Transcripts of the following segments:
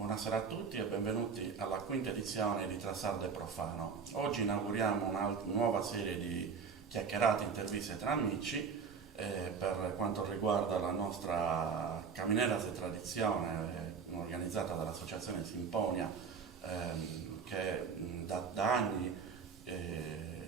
Buonasera a tutti e benvenuti alla quinta edizione di Trasarde Profano. Oggi inauguriamo una nuova serie di chiacchierate, interviste tra amici per quanto riguarda la nostra Caminera di Tradizione organizzata dall'Associazione Simponia che da anni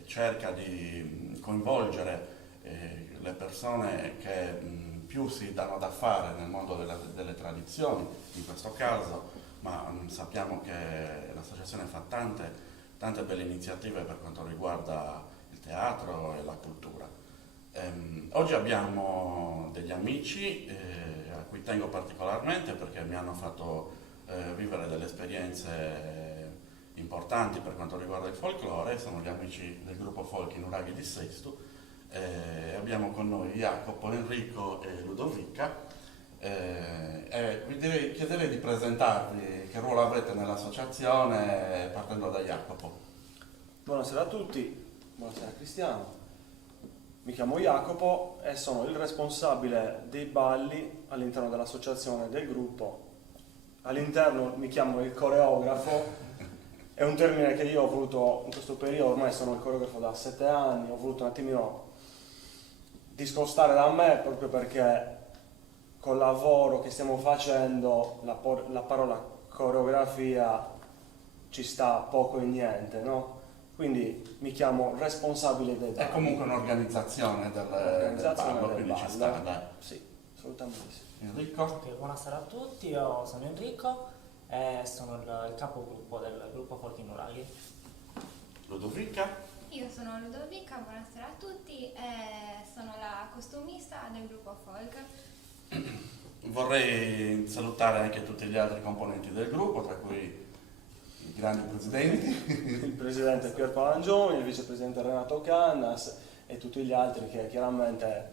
cerca di coinvolgere le persone che più si danno da fare nel mondo delle tradizioni, in questo caso, ma sappiamo che l'associazione fa tante belle iniziative per quanto riguarda il teatro e la cultura. Oggi abbiamo degli amici a cui tengo particolarmente perché mi hanno fatto vivere delle esperienze importanti per quanto riguarda il folklore. Sono gli amici del gruppo folk in Nuraghi di Sesto. Abbiamo con noi Jacopo, Enrico e Ludovica. Chiederei di presentarvi, che ruolo avete nell'associazione, partendo da Jacopo. Buonasera a tutti, buonasera Cristiano. Mi chiamo Jacopo e sono il responsabile dei balli all'interno dell'associazione del gruppo. All'interno mi chiamo il coreografo, è un termine che io ho voluto in questo periodo, ormai sono il coreografo da 7 anni, ho voluto un attimino discostare da me proprio perché col lavoro che stiamo facendo la parola coreografia ci sta poco e niente, no? Quindi mi chiamo responsabile dei balli. È comunque un'organizzazione del ballo, quindi ci sta, dai. Sì, assolutamente sì. Enrico? Ok, buonasera a tutti, io sono Enrico e sono il capogruppo del gruppo Folk in Nuraghi. Ludovica? Io sono Ludovica, buonasera a tutti e sono la costumista del gruppo folk. Vorrei salutare anche tutti gli altri componenti del gruppo, tra cui i grandi presidenti. Il presidente Pier Palangioni, il vicepresidente Renato Cannas e tutti gli altri che chiaramente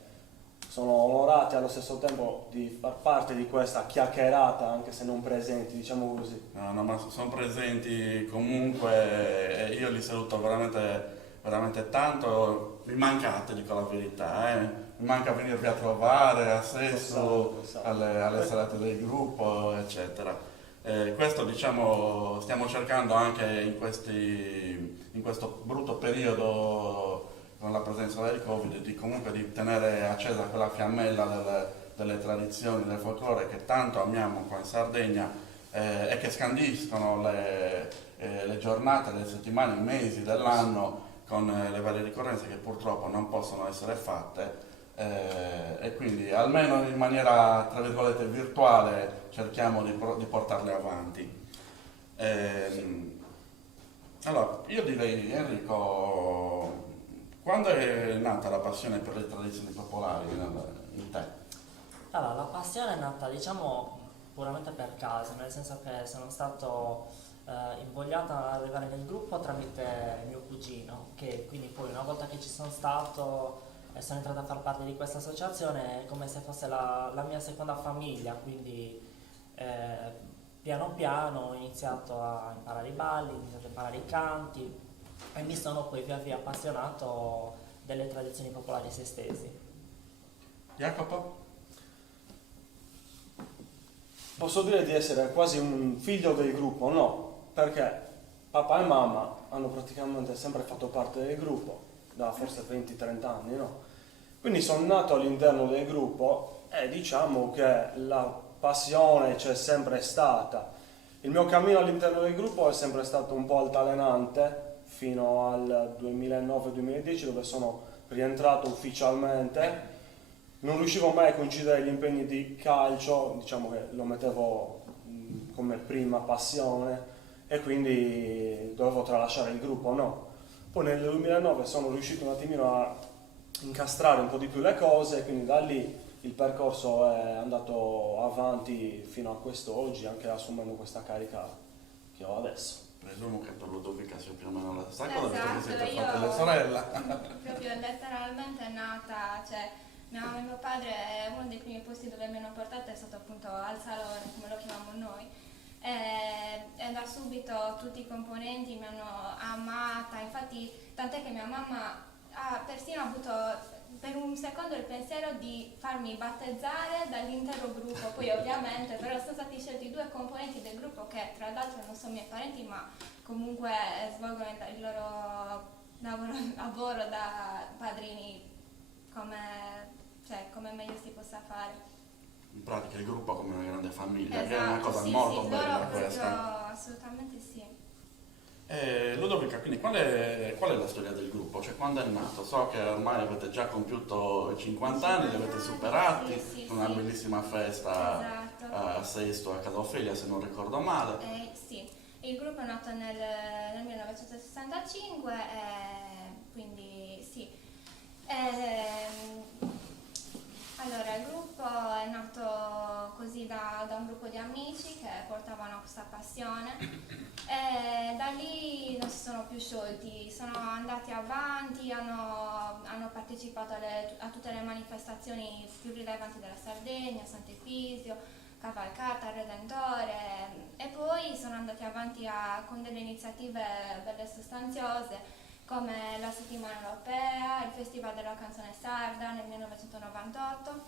sono onorati allo stesso tempo di far parte di questa chiacchierata, anche se non presenti, diciamo così. No, ma sono presenti comunque e io li saluto veramente tanto. Mi mancate, dico la verità, Mi manca venirvi a trovare a Sesto, alle serate del gruppo, eccetera. Questo diciamo stiamo cercando anche in questo brutto periodo con la presenza del Covid comunque di tenere accesa quella fiammella delle tradizioni del folklore che tanto amiamo qua in Sardegna e che scandiscono le giornate, le settimane, i mesi dell'anno con le varie ricorrenze che purtroppo non possono essere fatte. E quindi almeno in maniera tra virgolette virtuale cerchiamo di portarle avanti. Allora, io direi, Enrico, quando è nata la passione per le tradizioni popolari in te? Allora, la passione è nata, diciamo, puramente per caso, nel senso che sono stato invogliato ad arrivare nel gruppo tramite mio cugino, che quindi poi una volta che ci sono stato e sono entrato a far parte di questa associazione è come se fosse la mia seconda famiglia, quindi piano piano ho iniziato a imparare i balli, ho iniziato a imparare i canti e mi sono poi via via appassionato delle tradizioni popolari sestesi. Jacopo? Posso dire di essere quasi un figlio del gruppo, no? Perché papà e mamma hanno praticamente sempre fatto parte del gruppo, da forse 20-30 anni, no? Quindi sono nato all'interno del gruppo e diciamo che la passione c'è sempre stata. Il mio cammino all'interno del gruppo è sempre stato un po' altalenante fino al 2009-2010 dove sono rientrato ufficialmente. Non riuscivo mai a coincidere gli impegni di calcio, diciamo che lo mettevo come prima passione e quindi dovevo tralasciare il gruppo, no. Poi nel 2009 sono riuscito un attimino a incastrare un po' di più le cose, quindi da lì il percorso è andato avanti fino a quest'oggi, anche assumendo questa carica che ho adesso. Presumo che per Ludovica sia più o meno la stessa cosa, visto che Esatto, siete io fratello e sorella. proprio letteralmente è nata, cioè mia mamma e mio padre, uno dei primi posti dove mi hanno portato è stato appunto al salone, come lo chiamiamo noi, e da subito tutti i componenti mi hanno amata, infatti tant'è che mia mamma ha persino avuto per un secondo il pensiero di farmi battezzare dall'intero gruppo, poi ovviamente però sono stati scelti 2 componenti del gruppo che tra l'altro non sono miei parenti ma comunque svolgono il loro lavoro da padrini come meglio si possa fare. In pratica il gruppo come una grande famiglia, Esatto, che è una cosa sì, molto sì, bella loro questa. proprio, assolutamente sì. Ludovica, quindi qual è la storia del gruppo? Cioè quando è nato? So che ormai avete già compiuto i 50 anni, li avete superati, sì, con una sì. bellissima festa Esatto. a Sesto, a Casa Ofelia, se non ricordo male. Sì, il gruppo è nato nel 1965, quindi sì. Allora, il gruppo è nato così da un gruppo di amici che portavano questa passione e da lì non si sono più sciolti, sono andati avanti, hanno partecipato a tutte le manifestazioni più rilevanti della Sardegna, Sant'Efisio, Cavalcata, Redentore e poi sono andati avanti con delle iniziative belle sostanziose come la settimana europea, il Festival della canzone sarda nel 1998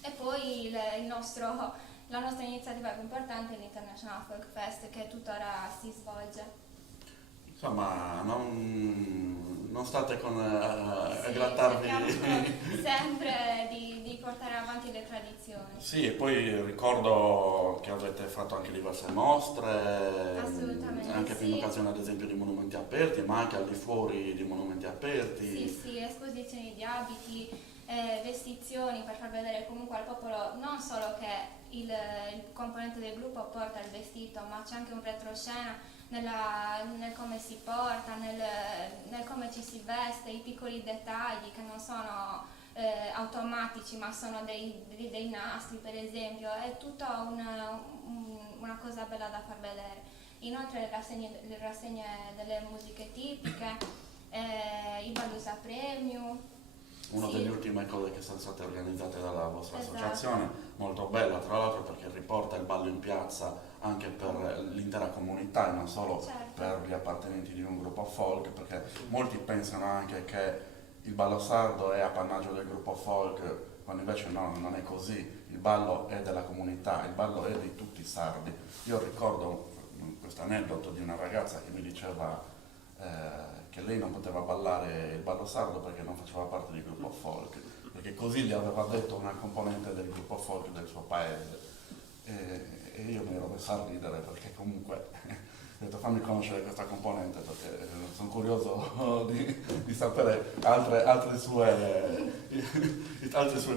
e poi la nostra iniziativa più importante è l'International Folk Fest che tuttora si svolge. Insomma, non state con a Sì, grattarvi. cerchiamo sempre di portare avanti le tradizioni. Sì, e poi ricordo che avete fatto anche diverse mostre, Assolutamente anche sì. in occasione ad esempio di monumenti aperti, ma anche al di fuori di monumenti aperti. Sì, esposizioni di abiti, vestizioni per far vedere comunque al popolo non solo che il componente del gruppo porta il vestito, ma c'è anche un retroscena nel come si porta, nel come ci si veste, i piccoli dettagli che non sono automatici ma sono dei nastri per esempio, è tutta una cosa bella da far vedere. Inoltre le rassegne delle musiche tipiche, il Baldusa Premium. Una Sì. delle ultime cose che sono state organizzate dalla vostra Esatto. associazione, molto bella tra l'altro perché riporta il ballo in piazza anche per l'intera comunità e non solo Certo. per gli appartenenti di un gruppo folk, perché molti pensano anche che il ballo sardo è appannaggio del gruppo folk, quando invece no, non è così, il ballo è della comunità, il ballo è di tutti i sardi. Io ricordo questo aneddoto di una ragazza che mi diceva che lei non poteva ballare il ballo sardo perché non faceva parte del gruppo folk, perché così gli aveva detto una componente del gruppo folk del suo paese. E io mi ero messo a ridere perché comunque ho detto fammi conoscere questa componente perché sono curioso di sapere altri suoi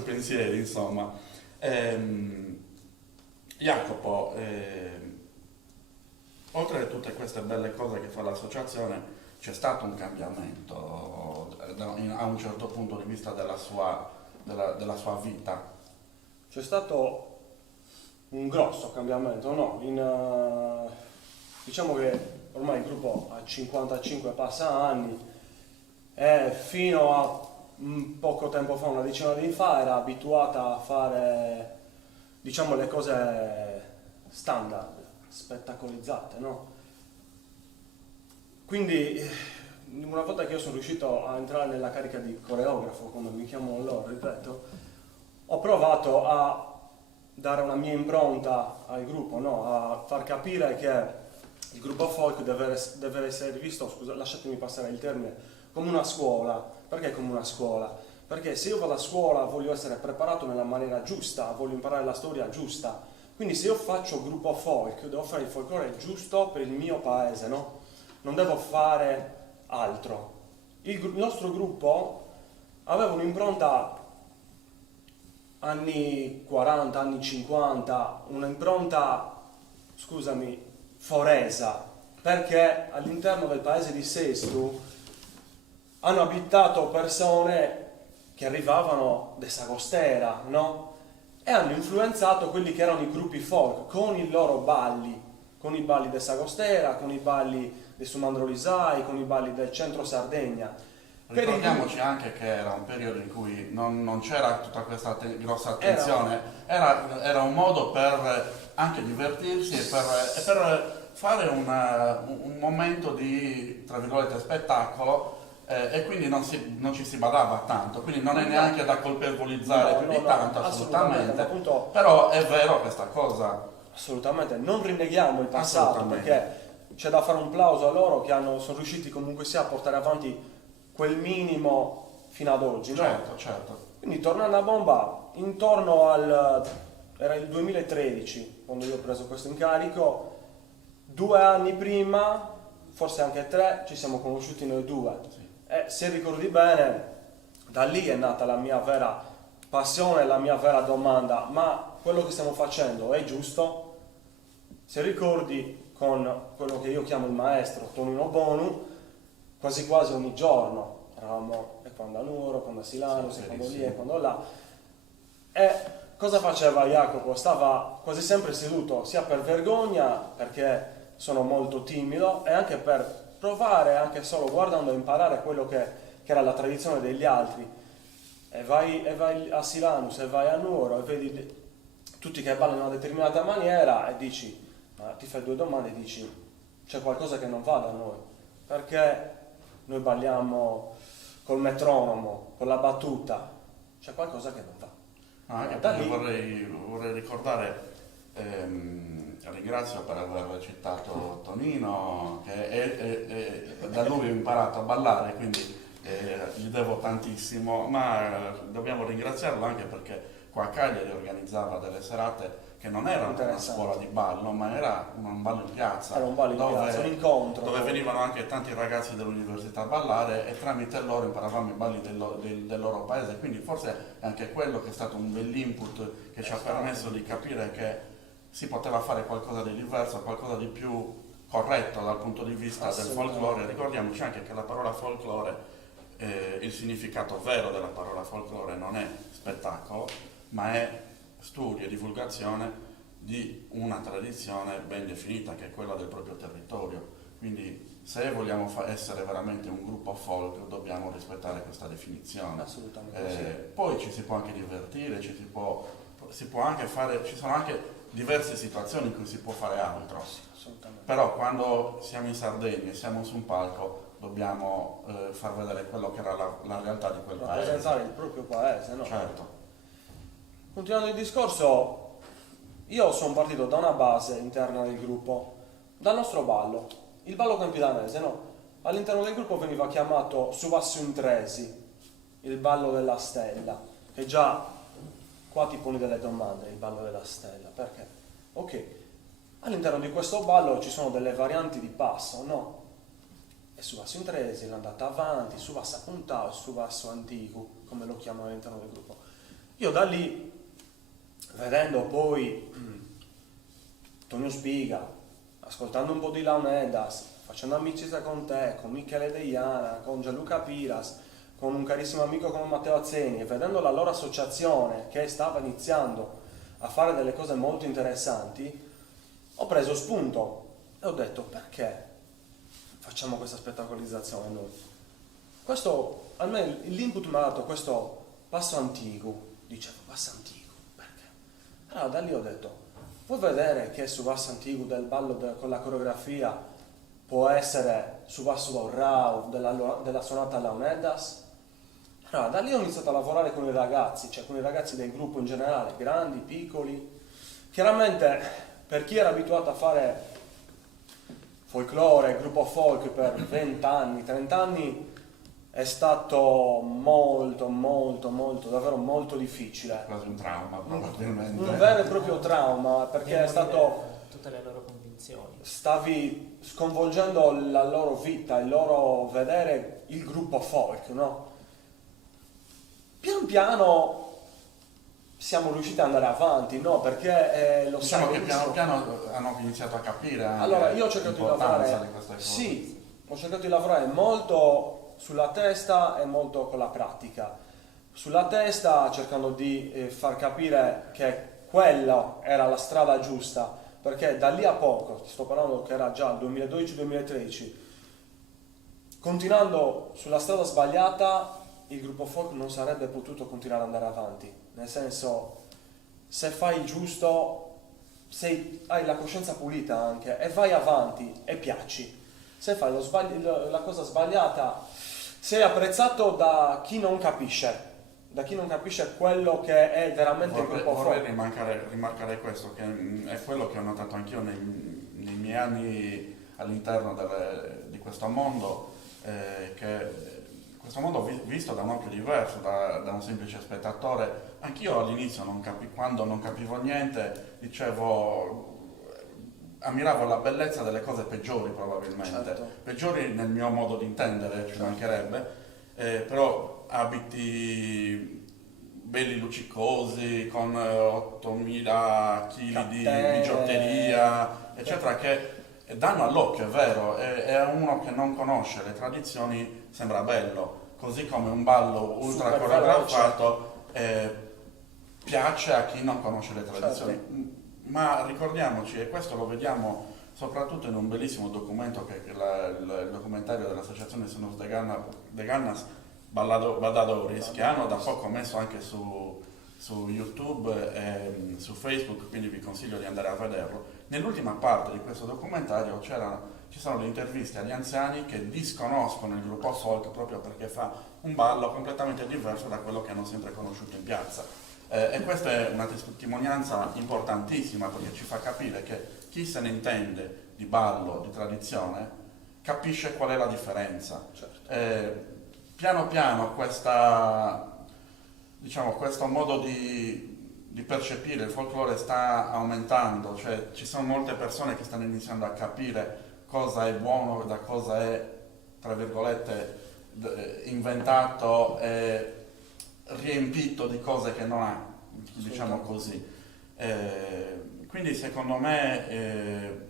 pensieri, insomma. Jacopo, oltre a tutte queste belle cose che fa l'associazione, c'è stato un cambiamento a un certo punto di vista della sua vita. C'è stato un grosso cambiamento, no? Diciamo che ormai il gruppo ha 55 passa anni e fino a poco tempo fa, una decina di anni fa, era abituata a fare, diciamo, le cose standard, spettacolizzate, no? Quindi una volta che io sono riuscito a entrare nella carica di coreografo, come mi chiamo loro, ripeto, ho provato a dare una mia impronta al gruppo, no? A far capire che il gruppo folk deve essere visto, scusa, lasciatemi passare il termine, come una scuola. Perché come una scuola? Perché se io vado a scuola voglio essere preparato nella maniera giusta, voglio imparare la storia giusta. Quindi se io faccio gruppo folk, devo fare il folklore giusto per il mio paese, no? Non devo fare altro. Il nostro gruppo aveva un'impronta anni 40, anni 50, un'impronta, scusami, foresa, perché all'interno del paese di Sestu hanno abitato persone che arrivavano da Sagostera, no? E hanno influenzato quelli che erano i gruppi folk con i loro balli. con i balli del Sagostera, con i balli del Sumandrolisai, con i balli del centro Sardegna. Ricordiamoci anche che era un periodo in cui non c'era tutta questa grossa attenzione, era un modo per anche divertirsi e per fare un momento di, tra virgolette, spettacolo, e quindi non ci si badava tanto, quindi non è neanche da colpevolizzare più di tanto, assolutamente, appunto, però è vero questa cosa. Assolutamente, non rinneghiamo il passato, perché c'è da fare un plauso a loro che sono riusciti comunque sia a portare avanti quel minimo fino ad oggi, no? Certo. Quindi tornando a bomba, era il 2013 quando io ho preso questo incarico, 2 anni prima, forse anche 3, ci siamo conosciuti noi due. Sì. E se ricordi bene, da lì è nata la mia vera passione, la mia vera domanda: ma quello che stiamo facendo è giusto? Se ricordi, con quello che io chiamo il maestro Tonino Bonu, quasi quasi ogni giorno eravamo, e quando a Nuoro, quando a Silano, sì, quando sì. lì e quando là. E cosa faceva Jacopo? Stava quasi sempre seduto, sia per vergogna, perché sono molto timido, e anche per provare, anche solo guardando, a imparare quello che era la tradizione degli altri. E vai a Silanus e vai a Nuoro e vedi tutti che ballano in una determinata maniera e dici, ma ti fai 2 domande e dici, c'è qualcosa che non va da noi, perché noi balliamo col metronomo, con la battuta, c'è qualcosa che non va. Anche perché vorrei ricordare, ringrazio per aver citato Tonino, che da lui ho imparato a ballare, quindi gli devo tantissimo, ma dobbiamo ringraziarlo anche perché qua a Cagliari organizzava delle serate che non erano una scuola di ballo, ma era un ballo in piazza. Era un ballo in piazza, un incontro. Dove venivano anche tanti ragazzi dell'università a ballare e tramite loro imparavamo i balli del loro paese. Quindi forse è anche quello che è stato un bell'input che ci ha permesso di capire che si poteva fare qualcosa di diverso, qualcosa di più corretto dal punto di vista del folklore. Ricordiamoci anche che la parola folklore, il significato vero della parola folklore non è spettacolo, ma è studio e divulgazione di una tradizione ben definita, che è quella del proprio territorio. Quindi se vogliamo essere veramente un gruppo folk dobbiamo rispettare questa definizione. Assolutamente sì. Poi ci si può anche divertire, si può anche fare, ci sono anche diverse situazioni in cui si può fare altro. Assolutamente. Però quando siamo in Sardegna e siamo su un palco dobbiamo far vedere quello che era la realtà di quel paese. Rappresentare il proprio paese, no? Certo. Continuando il discorso, io sono partito da una base interna del gruppo, dal nostro ballo, il ballo campidanese, no? All'interno del gruppo veniva chiamato Suvasso Intresi, il ballo della stella, che già qua ti poni delle domande, il ballo della stella, perché? Ok, all'interno di questo ballo ci sono delle varianti di passo, no? E Suvasso Intresi, l'andata avanti, Suvasso Puntao, Suvasso Antico, come lo chiamano all'interno del gruppo. Io da lì, vedendo poi Tonio Spiga, ascoltando un po' di Laonedas, facendo amicizia con te, con Michele Deiana, con Gianluca Piras, con un carissimo amico come Matteo Azzeni, e vedendo la loro associazione che stava iniziando a fare delle cose molto interessanti, ho preso spunto e ho detto: perché facciamo questa spettacolarizzazione noi? Questo, a me l'input mi ha dato questo passo antico. Dicevo, passo antico, perché? Allora da lì ho detto, vuoi vedere che su passo antico del ballo con la coreografia può essere su passo Dorrao della sonata Laonedas? Allora da lì ho iniziato a lavorare con i ragazzi, cioè con i ragazzi del gruppo in generale, grandi, piccoli. Chiaramente per chi era abituato a fare folklore, gruppo folk per 20 anni, 30 anni, è stato molto, davvero molto difficile. Quasi un trauma, probabilmente. Un vero e proprio trauma, perché è stato... tutte le loro convinzioni. Stavi sconvolgendo la loro vita, il loro vedere il gruppo folk, no? Pian piano siamo riusciti ad andare avanti, no? Perché lo diciamo sai che benissimo. piano piano hanno iniziato a capire anche Allora, io ho cercato di lavorare, di queste cose. sì, ho cercato di lavorare molto sulla testa e molto con la pratica. Sulla testa cercando di far capire che quella era la strada giusta per perché da lì a poco, sto parlando che era già il 2012-2013, continuando sulla strada sbagliata, il gruppo folk non sarebbe potuto continuare ad andare avanti. Nel senso, se fai il giusto, hai la coscienza pulita anche e vai avanti e piaci. Se fai la cosa sbagliata, sei apprezzato da chi non capisce quello che è veramente il gruppo folk. Vorrei rimarcare questo, che è quello che ho notato anch'io nei miei anni all'interno di questo mondo, che questo mondo visto da un occhio diverso, da un semplice spettatore. Anch'io all'inizio, quando non capivo niente, ammiravo la bellezza delle cose peggiori probabilmente, Certo. peggiori nel mio modo di intendere, ci mancherebbe, però abiti belli luccicosi, con 8.000 kg di bigiotteria, eccetera, che danno all'occhio, è vero, e a uno che non conosce le tradizioni sembra bello, così come un ballo ultra Super coreografato piace a chi non conosce le tradizioni. Certo. Ma ricordiamoci, e questo lo vediamo soprattutto in un bellissimo documento che è il documentario dell'associazione Senus de Gannas, Balladores, che hanno da poco messo anche su YouTube e su Facebook, quindi vi consiglio di andare a vederlo. Nell'ultima parte di questo documentario ci sono le interviste agli anziani che disconoscono il gruppo folk proprio perché fa un ballo completamente diverso da quello che hanno sempre conosciuto in piazza. E questa è una testimonianza importantissima, perché ci fa capire che chi se ne intende di ballo, di tradizione, capisce qual è la differenza. Certo. Piano piano questo modo di percepire il folklore sta aumentando, cioè ci sono molte persone che stanno iniziando a capire cosa è buono da cosa è, tra virgolette, inventato e riempito di cose che non ha, diciamo così. Quindi secondo me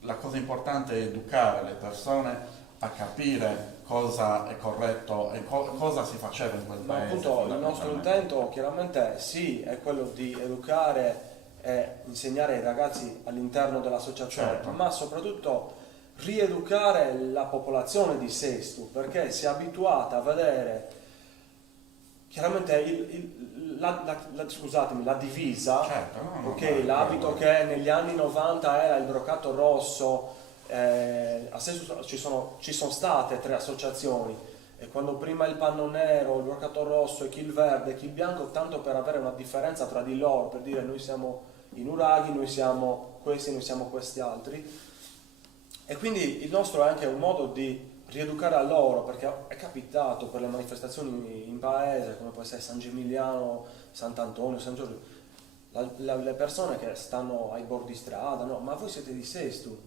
la cosa importante è educare le persone a capire cosa è corretto e cosa si faceva in quel Ma paese. appunto il nostro intento chiaramente sì, è quello di educare e insegnare ai ragazzi all'interno dell'associazione, Certo. ma soprattutto rieducare la popolazione di Sesto, perché si è abituata a vedere chiaramente scusatemi, la divisa, Certo, no, ok, l'abito che negli anni 90 era il brocato rosso. A Sesto ci sono state 3 associazioni, e quando prima il panno nero, il brocato rosso e chi il verde e chi il bianco, tanto per avere una differenza tra di loro, per dire noi siamo i nuraghi, noi siamo questi, noi siamo questi altri, e quindi il nostro è anche un modo di rieducare a loro, perché è capitato per le manifestazioni in paese, come può essere San Gimigliano, Sant'Antonio, San Giorgio, le persone che stanno ai bordi strada, no, ma voi siete di Sesto?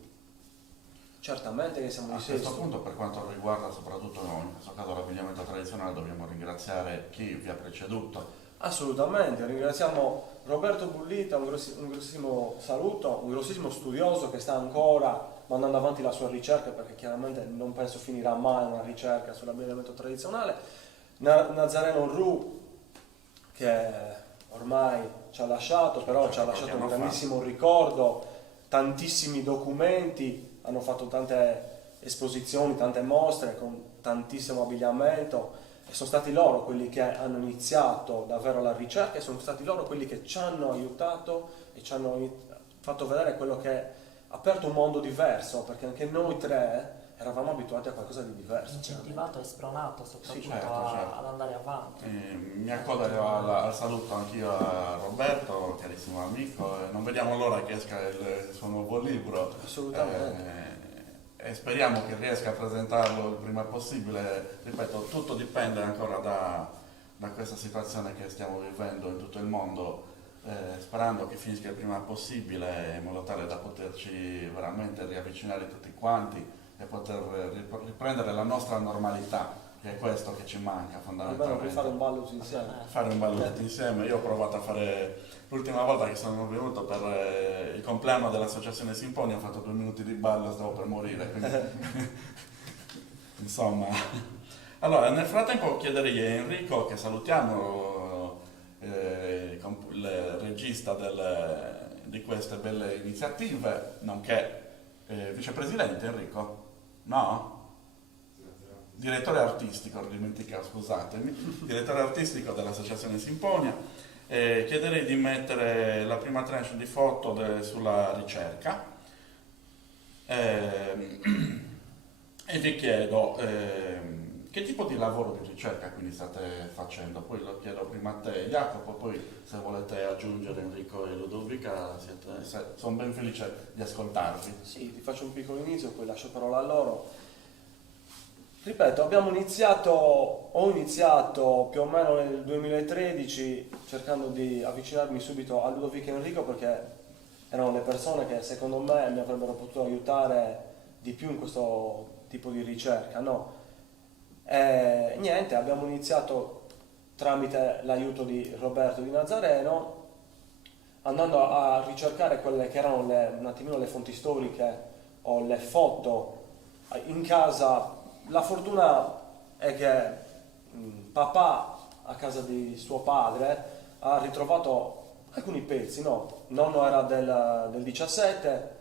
Certamente che siamo A di questo Sesto. punto, per quanto riguarda soprattutto in questo caso l'abbigliamento tradizionale, dobbiamo ringraziare chi vi ha preceduto. Assolutamente, ringraziamo Roberto Bullita, un grossissimo saluto, un grossissimo studioso che sta ancora mandando avanti la sua ricerca, perché chiaramente non penso finirà mai una ricerca sull'abbigliamento tradizionale. Nazareno Ru, che ormai ci ha lasciato, però ci ha lasciato un grandissimo ricordo, tantissimi documenti, hanno fatto tante esposizioni, tante mostre con tantissimo abbigliamento, e sono stati loro quelli che hanno iniziato davvero la ricerca, e sono stati loro quelli che ci hanno aiutato e ci hanno fatto vedere quello che ha aperto un mondo diverso, perché anche noi 3 eravamo abituati a qualcosa di diverso. Incentivato e spronato soprattutto certo. ad andare avanti. Mi accodo al saluto anch'io a Roberto, carissimo amico, e non vediamo l'ora che esca il suo nuovo libro. Assolutamente. E speriamo che riesca a presentarlo il prima possibile. Ripeto, tutto dipende ancora da questa situazione che stiamo vivendo in tutto il mondo, sperando che finisca il prima possibile, in modo tale da poterci veramente riavvicinare tutti quanti e poter riprendere la nostra normalità, che è questo che ci manca fondamentalmente. Almeno per fare un ballo tutti insieme. Fare un ballo tutti insieme. Io ho provato a fare, l'ultima volta che sono venuto per il compleanno dell'associazione Simponia, ho fatto 2 minuti di ballo, stavo per morire, quindi insomma. Allora, nel frattempo chiederei a Enrico, che salutiamo, il regista di queste belle iniziative, nonché vicepresidente Enrico, no? Direttore artistico, ho dimenticato, scusatemi, direttore artistico dell'Associazione Simponia. Chiederei di mettere la prima tranche di foto sulla ricerca e vi chiedo che tipo di lavoro di ricerca quindi state facendo? Poi lo chiedo prima a te Jacopo, poi se volete aggiungere Enrico e Ludovica sono ben felice di ascoltarvi. Sì, ti faccio un piccolo inizio, poi lascio parola a loro. Ripeto, ho iniziato più o meno nel 2013 cercando di avvicinarmi subito a Ludovica e Enrico perché erano le persone che secondo me mi avrebbero potuto aiutare di più in questo tipo di ricerca, no? E niente, abbiamo iniziato tramite l'aiuto di Roberto Di Nazareno, andando a ricercare quelle che erano un attimino le fonti storiche o le foto in casa. La fortuna è che papà a casa di suo padre ha ritrovato alcuni pezzi, no? Il nonno era del 17,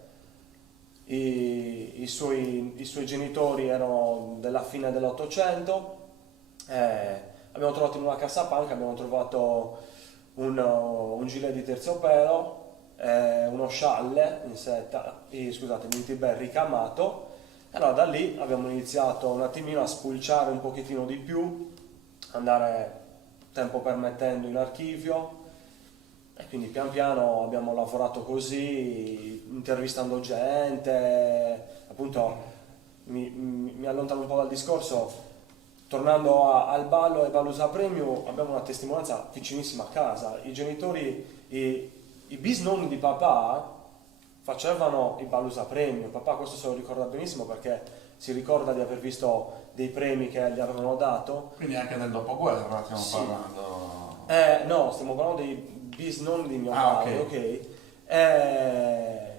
i suoi genitori erano della fine dell'Ottocento, abbiamo trovato in una cassapanca, abbiamo trovato un gilet di terziopelo, uno scialle in tibè ricamato. Allora da lì abbiamo iniziato un attimino a spulciare un pochettino di più, andare tempo permettendo in archivio e quindi pian piano abbiamo lavorato così, intervistando gente, appunto mi allontano un po' dal discorso, tornando al ballo e Ballusa Premium abbiamo una testimonianza vicinissima a casa, i genitori, i bisnonni di papà facevano il Ballusa Premio. Papà questo se lo ricorda benissimo perché si ricorda di aver visto dei premi che gli avevano dato. Quindi anche nel dopoguerra stiamo Sì. parlando? No, stiamo parlando dei bisnonni di mio padre, ok? E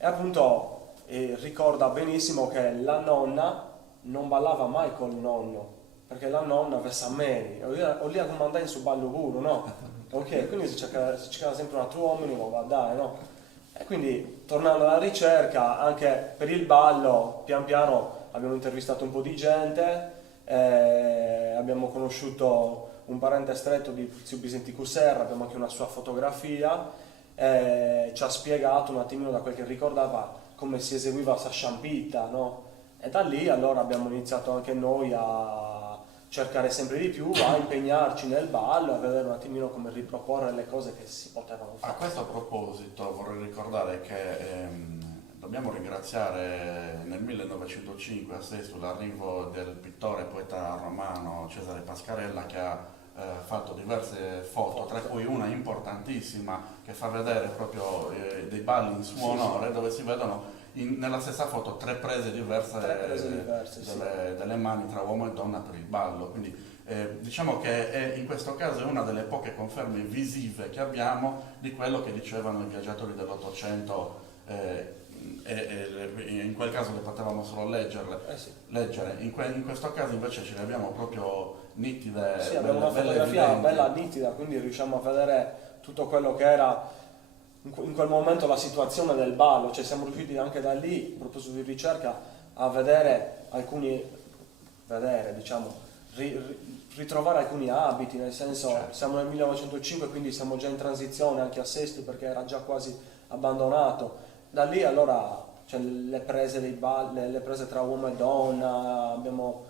appunto ricorda benissimo che la nonna non ballava mai col nonno perché la nonna aveva meri, o lì a comandare in su ballo puro, no? Ok, quindi si cercava sempre un altro uomo, ma dai, no? E quindi tornando alla ricerca, anche per il ballo, pian piano abbiamo intervistato un po' di gente, abbiamo conosciuto un parente stretto di Zio Bisentico Serra, abbiamo anche una sua fotografia, ci ha spiegato un attimino da quel che ricordava come si eseguiva sa sciampita, no? E da lì allora abbiamo iniziato anche noi a cercare sempre di più, a impegnarci nel ballo, a vedere un attimino come riproporre le cose che si potevano fare. A questo proposito vorrei ricordare che dobbiamo ringraziare nel 1905 a Sesto l'arrivo del pittore e poeta romano Cesare Pascarella che ha fatto diverse foto, tra cui una importantissima che fa vedere proprio dei balli in suo onore, dove si vedono nella stessa foto tre prese diverse, delle mani tra uomo e donna per il ballo. Quindi diciamo che in questo caso è una delle poche conferme visive che abbiamo di quello che dicevano i viaggiatori dell'Ottocento, in quel caso le potevamo solo leggere. In questo caso invece ce le abbiamo proprio nitide. Sì, abbiamo una fotografia bella nitida, quindi riusciamo a vedere tutto quello che era in quel momento la situazione del ballo, cioè siamo riusciti anche da lì, a proposito di ricerca, a ritrovare alcuni abiti, nel senso, certo. Siamo nel 1905, quindi siamo già in transizione anche a Sesto perché era già quasi abbandonato. Da lì allora cioè, le prese tra uomo e donna, abbiamo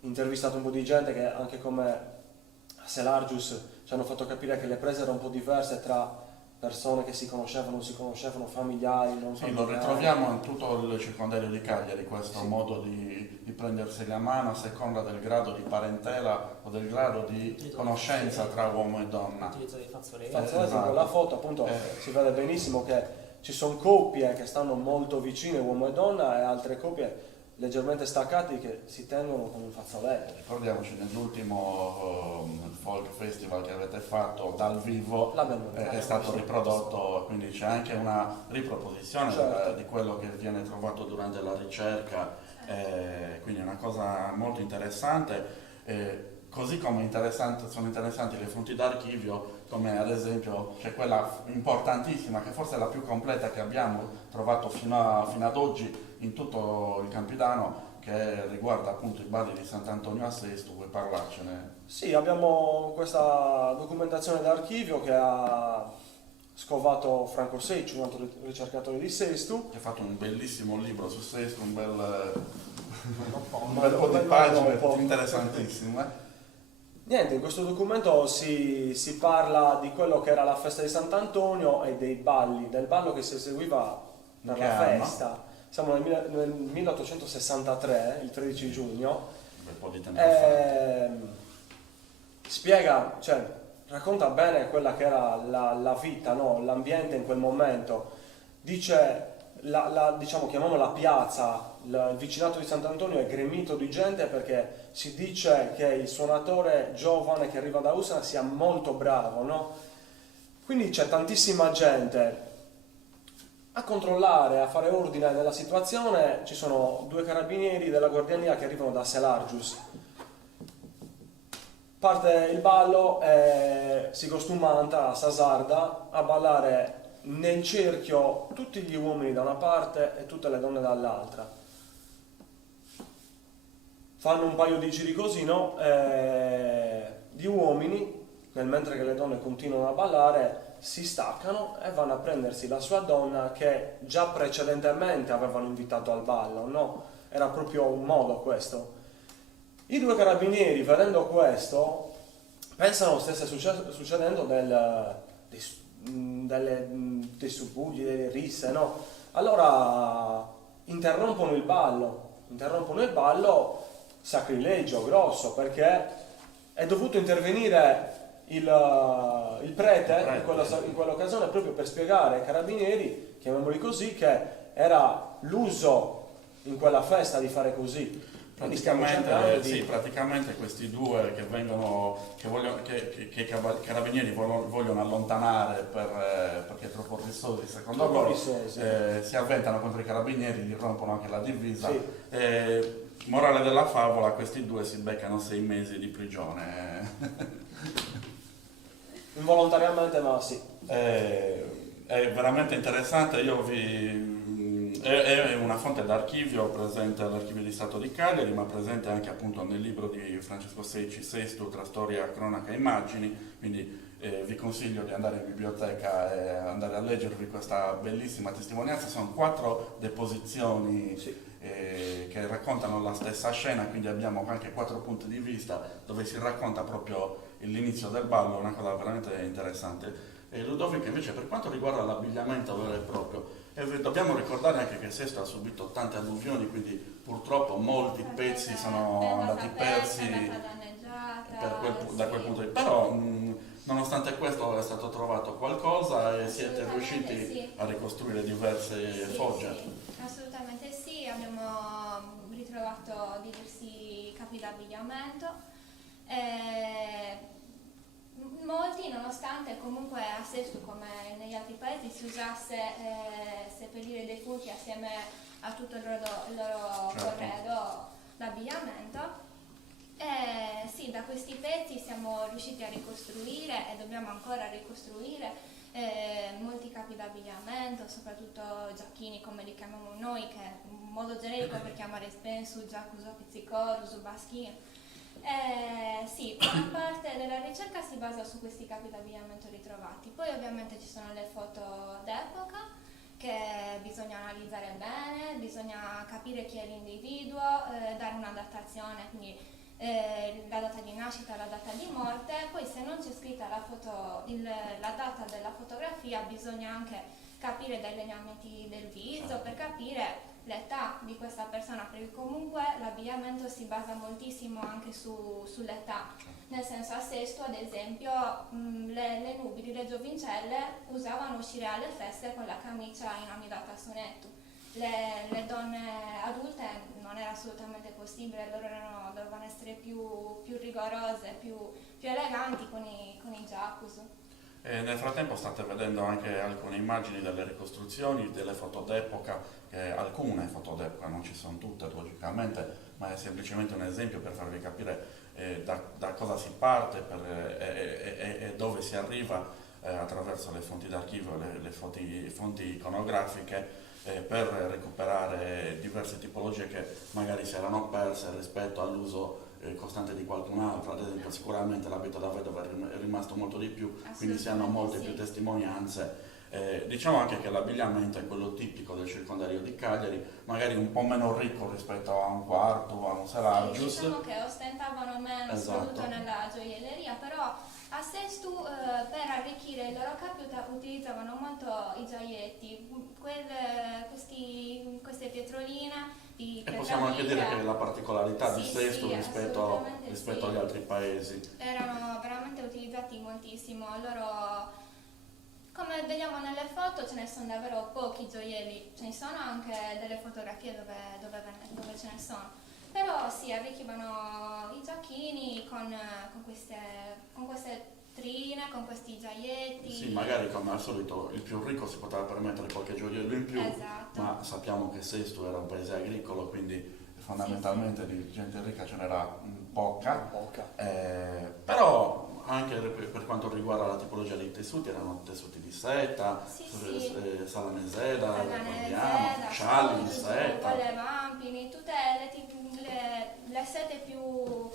intervistato un po' di gente che anche come a Selargius ci hanno fatto capire che le prese erano un po' diverse tra persone che si conoscevano, non si conoscevano, familiari, non familiari. Lo ritroviamo in tutto il circondario di Cagliari, questo modo di prendersi la mano a seconda del grado di parentela o del grado di conoscenza tra uomo e donna. L'utilizzo dei fazzoletti. Esatto. Con la foto appunto si vede benissimo che ci sono coppie che stanno molto vicine, uomo e donna, e altre coppie leggermente staccate che si tengono con un fazzoletto. Ricordiamoci, nell'ultimo folk festival che avete fatto dal vivo è stato riprodotto, quindi c'è anche una riproposizione, certo, di quello che viene trovato durante la ricerca, quindi è una cosa molto interessante. così come sono interessanti le fonti d'archivio, come ad esempio c'è quella importantissima, che forse è la più completa che abbiamo trovato fino ad oggi in tutto il Campidano, che riguarda appunto i balli di Sant'Antonio a Sesto. Vuoi parlarcene? Sì, abbiamo questa documentazione d'archivio che ha scovato Franco Secci, un altro ricercatore di Sesto. Che ha fatto un bellissimo libro su Sesto, un bel po' un di bel pagine, un po'. interessantissimo. Niente, in questo documento si parla di quello che era la festa di Sant'Antonio e dei balli, del ballo che si eseguiva per Che la anno? festa. Siamo nel 1863, il 13 giugno. Un bel po' di tempo fa. Spiega, cioè, racconta bene quella che era la vita, no? L'ambiente in quel momento. Dice, diciamo, chiamiamola la piazza, il vicinato di Sant'Antonio è gremito di gente perché si dice che il suonatore giovane che arriva da Usana sia molto bravo, no? Quindi c'è tantissima gente. A controllare, a fare ordine nella situazione ci sono 2 carabinieri della Guardiania che arrivano da Selargius. Parte il ballo e si costumanta a Sasarda a ballare nel cerchio tutti gli uomini da una parte e tutte le donne dall'altra. Fanno un paio di giri così, no? Gli uomini, mentre che le donne continuano a ballare, si staccano e vanno a prendersi la sua donna che già precedentemente avevano invitato al ballo, no? Era proprio un modo questo. I 2 carabinieri, vedendo questo, pensano stesse succedendo dei subbuglii, delle risse, no? Allora interrompono il ballo, sacrilegio grosso, perché è dovuto intervenire il prete in quell'occasione proprio per spiegare ai carabinieri, chiamiamoli così, che era l'uso in quella festa di fare così. Praticamente questi 2 che i carabinieri vogliono allontanare perché è troppo rissosi, secondo loro, si avventano contro i carabinieri, gli rompono anche la divisa. Sì. Morale della favola, questi 2 si beccano 6 mesi di prigione. Involontariamente, ma sì. È veramente interessante. È una fonte d'archivio presente all'Archivio di Stato di Cagliari, ma presente anche appunto nel libro di Francesco Secci, Sesto, tra storia, cronaca e immagini, quindi vi consiglio di andare in biblioteca e andare a leggervi questa bellissima testimonianza. Sono 4 deposizioni che raccontano la stessa scena, quindi abbiamo anche 4 punti di vista dove si racconta proprio l'inizio del ballo, una cosa veramente interessante. Ludovico, invece, per quanto riguarda l'abbigliamento vero e proprio, dobbiamo ricordare anche che Sesto ha subito tante alluvioni, quindi purtroppo molti pezzi sono andati persi da quel punto di vista. Però nonostante questo è stato trovato qualcosa e siete riusciti a ricostruire diverse fogge. Sì, assolutamente sì, abbiamo ritrovato diversi capi d'abbigliamento. Molti, nonostante comunque a Sesto come negli altri paesi si usasse seppellire i defunti assieme a tutto il loro corredo d'abbigliamento, sì, da questi pezzi siamo riusciti a ricostruire e dobbiamo ancora ricostruire molti capi d'abbigliamento, soprattutto giacchini come li chiamiamo noi, che è un modo generico per chiamare spensu, giaccuso, pizzicoru, zubaschino. Sì, una parte della ricerca si basa su questi capi d'abbigliamento ritrovati, poi ovviamente ci sono le foto d'epoca che bisogna analizzare bene, bisogna capire chi è l'individuo, dare una datazione, quindi la data di nascita, la data di morte. Poi se non c'è scritta la data della fotografia bisogna anche capire dai lineamenti del viso per capire l'età di questa persona, perché comunque l'abbigliamento si basa moltissimo anche sull'età, nel senso a Sesto ad esempio le nubili, le giovincelle usavano uscire alle feste con la camicia inamidata a sonetto, le donne adulte non era assolutamente possibile, loro dovevano essere più rigorose, più eleganti con i giacus. E nel frattempo state vedendo anche alcune immagini delle ricostruzioni, delle foto d'epoca, alcune foto d'epoca, non ci sono tutte logicamente, ma è semplicemente un esempio per farvi capire da cosa si parte e dove si arriva attraverso le fonti d'archivio, le fonti iconografiche, per recuperare diverse tipologie che magari si erano perse rispetto all'uso costante di qualcun altro. Ad esempio sicuramente l'abito da vedova è rimasto molto di più, quindi si hanno molte più testimonianze. Diciamo anche che l'abbigliamento è quello tipico del circondario di Cagliari, magari un po' meno ricco rispetto a un quarto, a un Serragius. Diciamo che ostentavano meno, Esatto. soprattutto nella gioielleria, però a Sestu per arricchire il loro capo utilizzavano molto i gioietti, queste pietroline di E possiamo anche dire che è la particolarità di Sì, Sesto sì, rispetto assolutamente agli altri paesi. erano veramente utilizzati moltissimo. Loro, come vediamo nelle foto, ce ne sono davvero pochi gioielli, ce ne sono anche delle fotografie dove ce ne sono, però sì, arricchivano i giochini con queste trine, con questi gioietti. Sì, magari come al solito il più ricco si poteva permettere qualche gioiello in più, Esatto. ma sappiamo che Sesto era un paese agricolo, quindi fondamentalmente di gente ricca ce n'era poca. Però anche per quanto riguarda la tipologia dei tessuti, erano tessuti di seta, salaneseda, ricordiamo, scialli di seta. Le vampini, tutte le sete più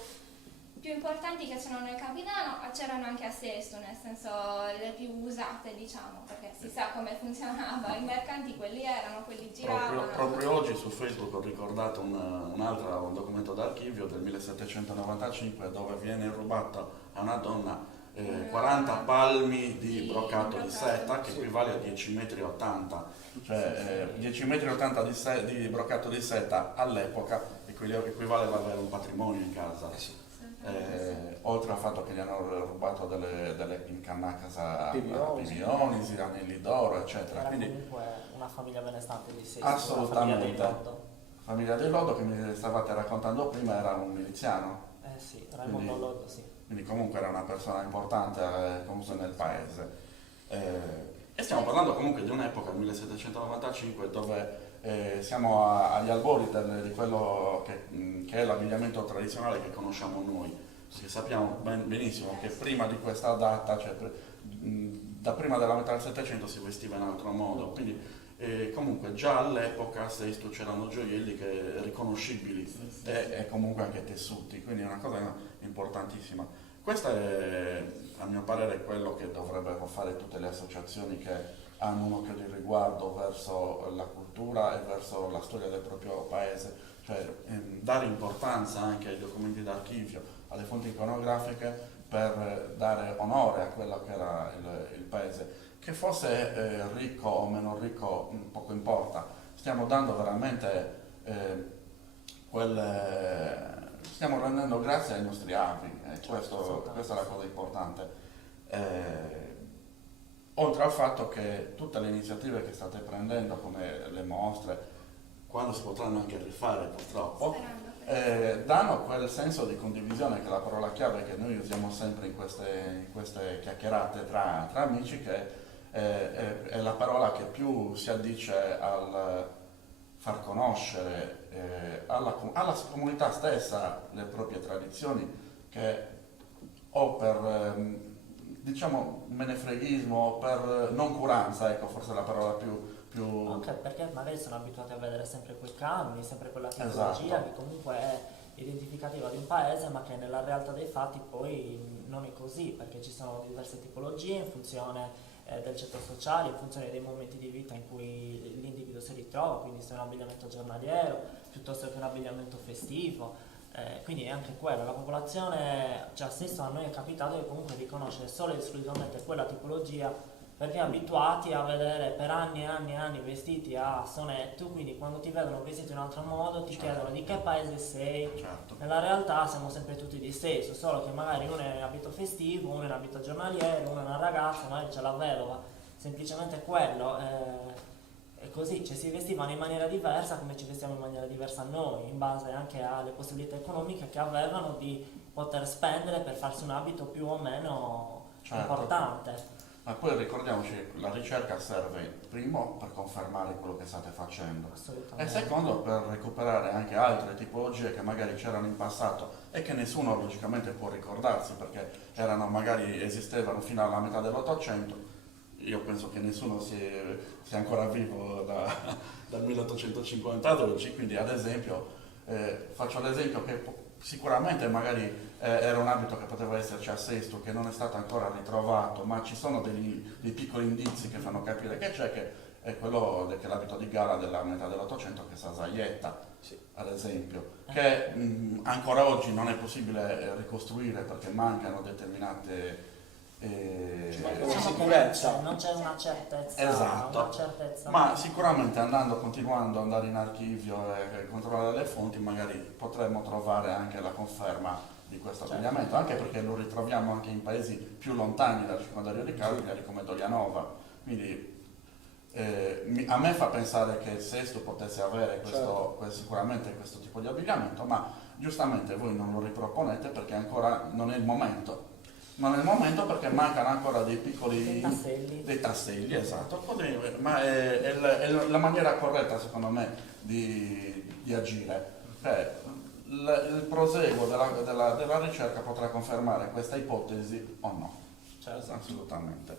importanti che c'erano nel Capitano c'erano anche a Sesto, nel senso le più usate, diciamo, perché si sa come funzionava, i mercanti quelli giravano. Proprio oggi su Facebook ho ricordato un documento d'archivio del 1795 dove viene rubato a una donna 40 palmi di broccato di seta, che equivale a 10,80 m, cioè 10,80 m di broccato di seta all'epoca equivaleva ad avere un patrimonio in casa. Oltre al fatto che gli hanno rubato delle incannacas a Pivionisi, anelli d'oro, eccetera. Era Quindi comunque una famiglia benestante di Sesto, assolutamente. la famiglia dei Loddo. Famiglia dei Loddo, che mi stavate raccontando prima, era un miliziano. Sì, Raimondo Loddo, sì. Quindi comunque era una persona importante comunque nel paese. E stiamo parlando comunque di un'epoca, il 1795, dove siamo agli albori di quello che è l'abbigliamento tradizionale che conosciamo noi, perché sappiamo benissimo che prima di questa data, cioè da prima della metà del Settecento, si vestiva in altro modo, quindi comunque già all'epoca a Sesto c'erano gioielli riconoscibili e comunque anche tessuti, quindi è una cosa importantissima. Questo è, a mio parere, quello che dovrebbero fare tutte le associazioni che hanno un occhio di riguardo verso la cultura e verso la storia del proprio paese, cioè dare importanza anche ai documenti d'archivio, alle fonti iconografiche, per dare onore a quello che era il paese. Che fosse ricco o meno ricco, poco importa, stiamo dando veramente stiamo rendendo grazie ai nostri avi, questa è la cosa importante. Oltre al fatto che tutte le iniziative che state prendendo, come le mostre, quando si potranno anche rifare purtroppo, danno quel senso di condivisione, che è la parola chiave che noi usiamo sempre in queste chiacchierate tra amici, che è la parola che più si addice al far conoscere alla comunità stessa le proprie tradizioni, che o per diciamo menefreghismo, per noncuranza, ecco, forse è la parola più... Anche perché magari sono abituati a vedere sempre quei canoni, sempre quella Esatto. tipologia che comunque è identificativa di un paese, ma che nella realtà dei fatti poi non è così, perché ci sono diverse tipologie in funzione del ceto sociale, in funzione dei momenti di vita in cui l'individuo si ritrova, quindi se è un abbigliamento giornaliero piuttosto che un abbigliamento festivo. Quindi è anche quello, la popolazione, cioè stesso a noi è capitato che comunque riconoscere solo ed esclusivamente quella tipologia, perché abituati a vedere per anni e anni e anni vestiti a sonetto, quindi quando ti vedono vestito in un altro modo ti chiedono di che paese sei. Certo. Nella realtà siamo sempre tutti di stesso, solo che magari uno è in abito festivo, uno è in abito giornaliero, uno è una ragazza, magari c'è la vedova, semplicemente quello. E così, cioè, si vestivano in maniera diversa come ci vestiamo in maniera diversa noi, in base anche alle possibilità economiche che avevano di poter spendere per farsi un abito più o meno importante. Ma poi ricordiamoci che la ricerca serve primo per confermare quello che state facendo e Assolutamente. secondo per recuperare anche altre tipologie che magari c'erano in passato e che nessuno logicamente può ricordarsi perché magari esistevano fino alla metà dell'Ottocento. Io penso che nessuno sia ancora vivo dal 1850 ad oggi, quindi ad esempio faccio l'esempio che sicuramente magari era un abito che poteva esserci a Sesto, che non è stato ancora ritrovato, ma ci sono dei piccoli indizi che fanno capire che c'è, che è quello che è l'abito di gala della metà dell'Ottocento, che è Sasaietta, Sì. ad esempio, che ancora oggi non è possibile ricostruire perché mancano determinate Ci manca una Diciamo che sicurezza. non c'è una certezza, Esatto. una certezza. Ma sicuramente continuando ad andare in archivio e controllare le fonti, magari potremmo trovare anche la conferma di questo Certo. abbigliamento, anche perché lo ritroviamo anche in paesi più lontani dal circondario di Cagliari, come Dolianova. Quindi a me fa pensare che Sesto potesse avere sicuramente questo tipo di abbigliamento, ma giustamente voi non lo riproponete perché ancora non è il momento. Non è il momento perché mancano ancora dei piccoli Dei tasselli. esatto, ma è la maniera corretta secondo me di agire. Il proseguo della ricerca potrà confermare questa ipotesi o no. Certo. Assolutamente.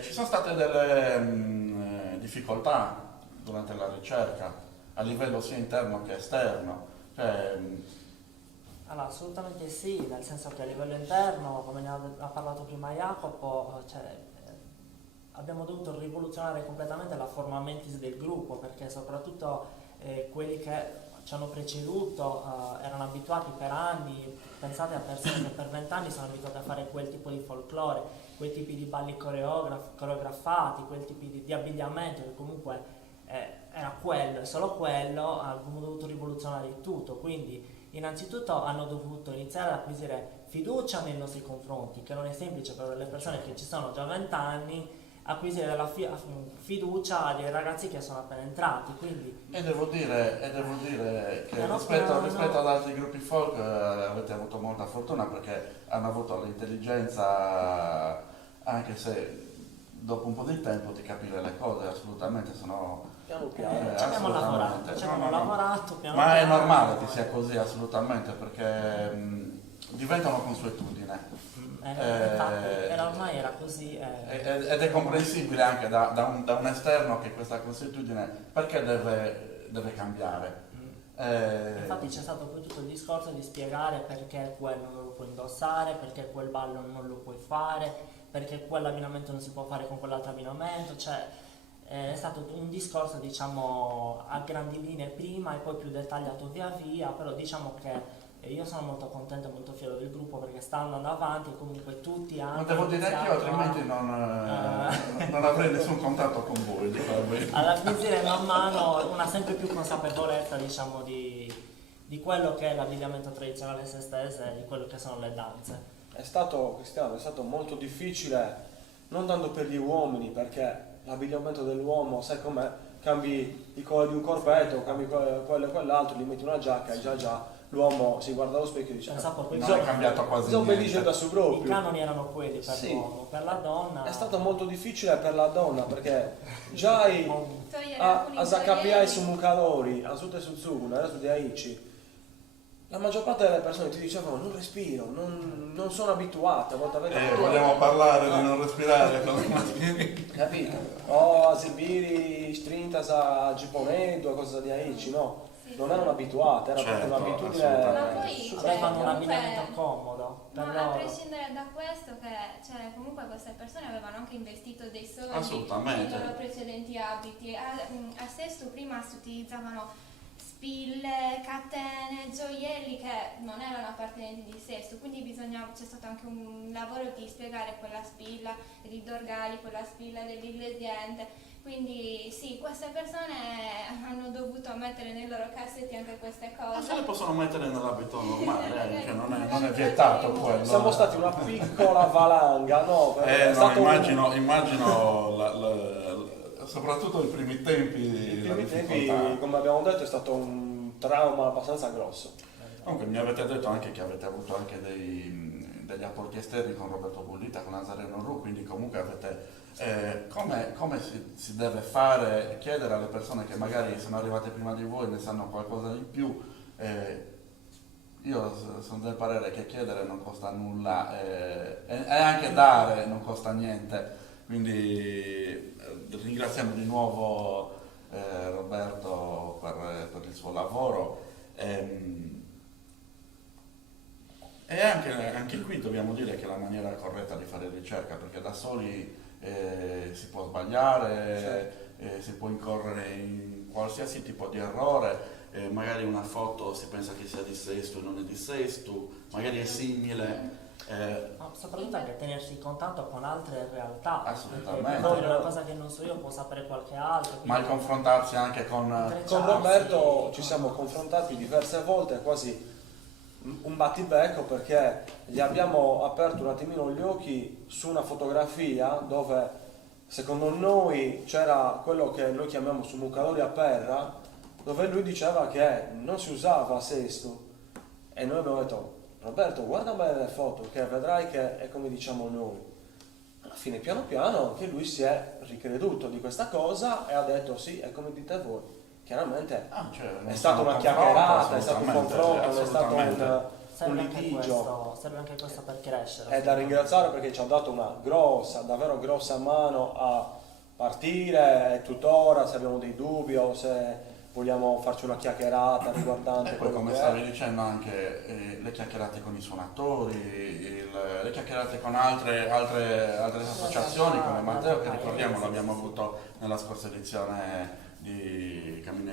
Ci sono state delle difficoltà durante la ricerca a livello sia interno che esterno. Allora, assolutamente sì, nel senso che a livello interno, come ne ha parlato prima Jacopo, abbiamo dovuto rivoluzionare completamente la forma mentis del gruppo, perché soprattutto quelli che ci hanno preceduto erano abituati per anni, pensate a persone che per 20 anni sono abituate a fare quel tipo di folklore, quei tipi di balli coreografati, quel tipo di abbigliamento che comunque era quello e solo quello, abbiamo dovuto rivoluzionare il tutto, quindi innanzitutto hanno dovuto iniziare ad acquisire fiducia nei nostri confronti, che non è semplice per le persone che ci sono già 20 anni acquisire la fiducia dei ragazzi che sono appena entrati. Quindi E devo dire che Piano rispetto piano. ad altri gruppi folk avete avuto molta fortuna perché hanno avuto l'intelligenza, anche se dopo un po' di tempo, di capire le cose, assolutamente, sono Piano piano. ci abbiamo lavorato, assolutamente. lavorato piano Ma è piano. normale che sia così, assolutamente, perché diventano consuetudine. Infatti, ormai era così. Ed è comprensibile anche da un esterno che questa consuetudine perché deve cambiare. Infatti c'è stato poi tutto il discorso di spiegare perché quello non lo puoi indossare, perché quel ballo non lo puoi fare, perché quell'abbinamento non si può fare con quell'altro abbinamento, cioè è stato un discorso diciamo a grandi linee prima e poi più dettagliato via via, però diciamo che io sono molto contento e molto fiero del gruppo perché sta andando avanti e comunque tutti hanno Ma devo dire che io altrimenti non avrei nessun contatto con voi. ad acquisire man mano una sempre più consapevolezza diciamo di quello che è l'abbigliamento tradizionale sestese e di quello che sono le danze. Cristiano, è stato molto difficile, non tanto per gli uomini, perché l'abbigliamento dell'uomo, sai com'è, cambi il colore di un corpetto, cambi quello e quell'altro, gli metti una giacca e già l'uomo si guarda allo specchio e dice non è cambiato quasi niente. da su I proprio. canoni erano quelli per Sì. l'uomo, per la donna È stato molto difficile per la donna perché già Togliere a alcuni Zaccapiai gioielli. su Mucalori, a Sute Suzugu, era su di Aici, la maggior parte delle persone ti dicevano non respiro, non sono abituate, a volte Vogliamo parlare di non respirare con capito? O a Sibiri, Strintas, a Giponedo, cose di Aici, no? Sì. Non erano abituate, era Certo, proprio un'abitudine. assolutamente. Ma poi, avevano un comunque- abbigliamento comodo per Ma a loro. prescindere da questo, che comunque queste persone avevano anche investito dei soldi Assolutamente. nei loro precedenti abiti. A Sesto prima si utilizzavano spille, catene, gioielli che non erano appartenenti di Sesto, quindi c'è stato anche un lavoro di spiegare quella spilla di Dorgali, quella spilla dell'Iglesiente. Quindi sì, queste persone hanno dovuto mettere nei loro cassetti anche queste Ma se cose. le possono mettere nell'abito normale, che non è vietato quello. Siamo stati una piccola valanga, no? È No, stato immagino soprattutto i primi tempi I la primi tempi, difficoltà. come abbiamo detto, è stato un trauma abbastanza grosso. Comunque mi avete detto anche che avete avuto anche degli apporti esterni con Roberto Bullita, con Nazareno Ru, quindi comunque avete come si deve fare, chiedere alle persone che magari sono arrivate prima di voi, ne sanno qualcosa di più. Io sono del parere che chiedere non costa nulla e anche dare non costa niente, quindi ringraziamo di nuovo Roberto per il suo lavoro. E anche qui dobbiamo dire che è la maniera corretta di fare ricerca, perché da soli si può sbagliare, si può incorrere in qualsiasi tipo di errore, magari una foto si pensa che sia di Sesto e non è di Sesto, magari è simile. Ma soprattutto anche tenersi in contatto con altre realtà. Assolutamente. Perché magari una cosa che non so io può sapere qualche altro. Ma il confrontarsi anche con Roberto ci siamo confrontati diverse volte, quasi un battibecco, perché gli abbiamo aperto un attimino gli occhi su una fotografia dove secondo noi c'era quello che noi chiamiamo su mucalori a perra, dove lui diceva che non si usava Sesto, e noi abbiamo detto: Roberto, guarda bene le foto che vedrai che è come diciamo noi. Alla fine piano piano anche lui si è ricreduto di questa cosa e ha detto sì, è come dite voi. Chiaramente è stata una chiacchierata, è stato un confronto, è stato un litigio. Serve anche questo per crescere. È da ringraziare perché ci ha dato una grossa, davvero grossa mano a partire, e tuttora se abbiamo dei dubbi o se vogliamo farci una chiacchierata riguardante e poi, come che stavi dicendo, anche le chiacchierate con i suonatori, le chiacchierate con altre associazioni come Matteo, che ricordiamo l'abbiamo avuto nella scorsa edizione di Cammini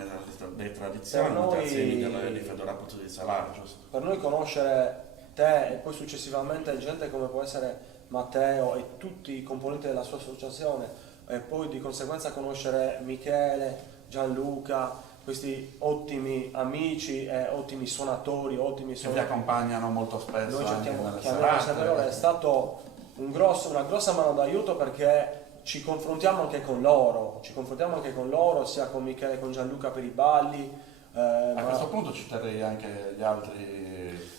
delle Tradizioni, di Fedora Pozzo di Salargius. Per noi conoscere te e poi successivamente gente come può essere Matteo e tutti i componenti della sua associazione, e poi di conseguenza conoscere Michele, Gianluca, questi ottimi amici e ottimi suonatori, che vi accompagnano molto spesso. Noi anche nelle chiamiamo sempre loro, serate. è stato una grossa mano d'aiuto, perché ci confrontiamo anche con loro, sia con Michele che con Gianluca per i balli. A questo punto ci terrei anche gli altri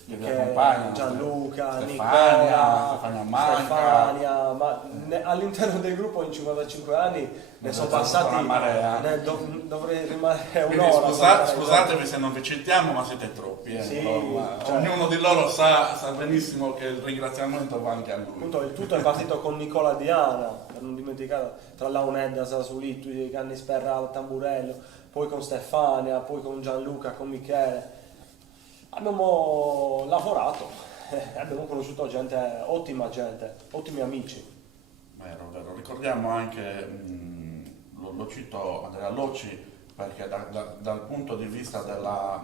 che vi accompagnano, Gianluca, Stefania Manca. ma all'interno del gruppo in 55 anni ne sono passati una marea. Dovrei rimanere Quindi un'ora. scusatevi se non vi citiamo, ma siete troppi. Sì, ognuno di loro sa benissimo che il ringraziamento va anche a lui. Appunto, il tutto è partito con Nicola Diana, per non dimenticare, tra Launedda, Sasulittu, Canni Sperra al tamburello, poi con Stefania, poi con Gianluca, con Michele. Abbiamo lavorato, abbiamo conosciuto ottimi amici. Vero. Ricordiamo anche, lo cito Andrea Locci, perché dal punto di vista della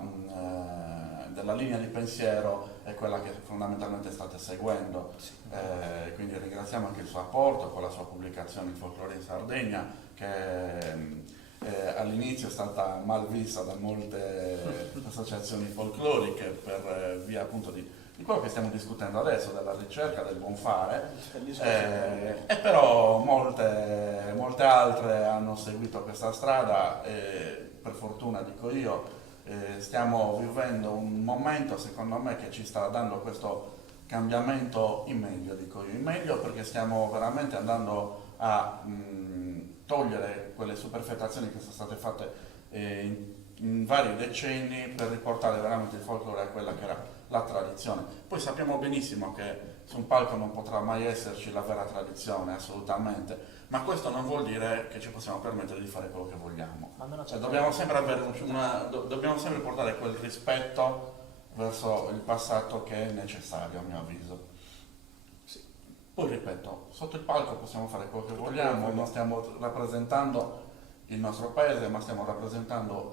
linea di pensiero è quella che fondamentalmente state seguendo, quindi ringraziamo anche il suo apporto con la sua pubblicazione Il folklore in Sardegna, che all'inizio è stata mal vista da molte associazioni folcloriche per via appunto di quello che stiamo discutendo adesso, della ricerca del buon fare, e però molte altre hanno seguito questa strada e per fortuna, dico io, stiamo vivendo un momento secondo me che ci sta dando questo cambiamento in meglio, dico io, in meglio perché stiamo veramente andando a togliere quelle superfetazioni che sono state fatte in vari decenni per riportare veramente il folklore a quella che era la tradizione. Poi sappiamo benissimo che su un palco non potrà mai esserci la vera tradizione, assolutamente, ma questo non vuol dire che ci possiamo permettere di fare quello che vogliamo. Dobbiamo sempre portare quel rispetto verso il passato che è necessario, a mio avviso. Poi ripeto, sotto il palco possiamo fare quello che vogliamo, non stiamo rappresentando il nostro paese, ma stiamo rappresentando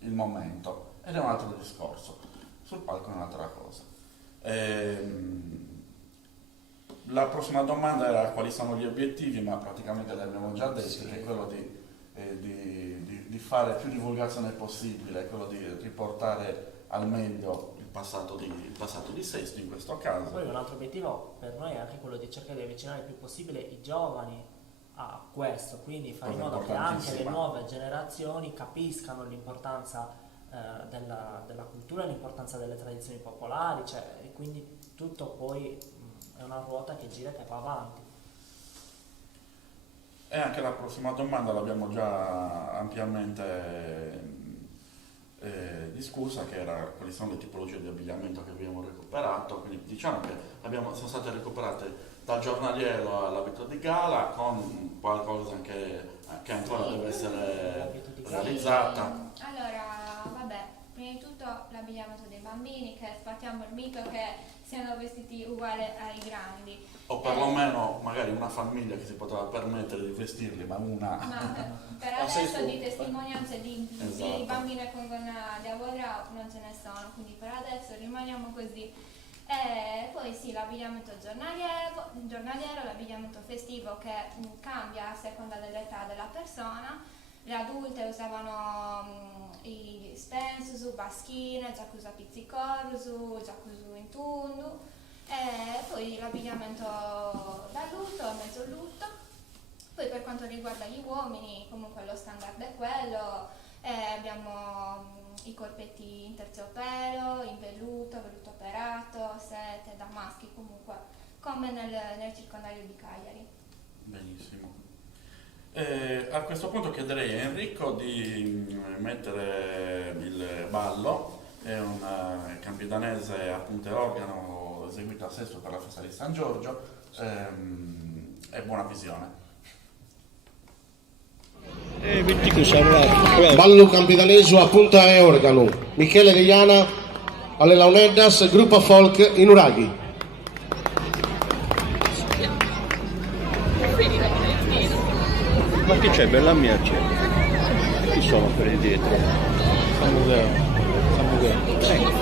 il momento, ed è un altro discorso. Sul palco è un'altra cosa. La prossima domanda era quali sono gli obiettivi, ma praticamente l'abbiamo già detto, che è quello di fare più divulgazione possibile, quello di riportare al meglio il passato di Sesto in questo caso. Poi un altro obiettivo per noi è anche quello di cercare di avvicinare il più possibile i giovani a questo, quindi fare in modo che anche le nuove generazioni capiscano l'importanza della cultura e l'importanza delle tradizioni popolari, cioè, e quindi tutto poi è una ruota che gira e che va avanti. E anche la prossima domanda l'abbiamo già ampiamente discussa, che era quali sono le tipologie di abbigliamento che abbiamo recuperato. Quindi diciamo che sono state recuperate dal giornaliero all'abito di gala, con qualcosa che ancora deve essere realizzata. Allora, vabbè, prima di tutto l'abbigliamento dei bambini, che sfattiamo il mito che siano vestiti uguali ai grandi. O perlomeno magari una famiglia che si poteva permettere di vestirli, ma una... Ma per adesso di testimonianze di bambine con gonna di avorio non ce ne sono, quindi per adesso rimaniamo così. E poi sì, l'abbigliamento giornaliero, l'abbigliamento festivo che cambia a seconda dell'età della persona. Le adulte usavano i spensusu, baschine, giacusa pizzicorsu, giacusu in tundu, e poi l'abbigliamento da lutto, mezzo lutto. Poi per quanto riguarda gli uomini, comunque lo standard è quello, abbiamo i corpetti in terziopelo, in velluto operato, sete, damaschi, comunque come nel circondario di Cagliari. Benissimo. A questo punto chiederei a Enrico di mettere il ballo, è un campidanese a punte organo eseguito a Sesto per la festa di San Giorgio, e buona visione. Ballo campidaneso a punta e organo. Michele Deiana alle Launeddas, gruppo folk in Uraghi. Ma chi c'è? Bella mia c'è. Chi sono quelli dietro? Samuele.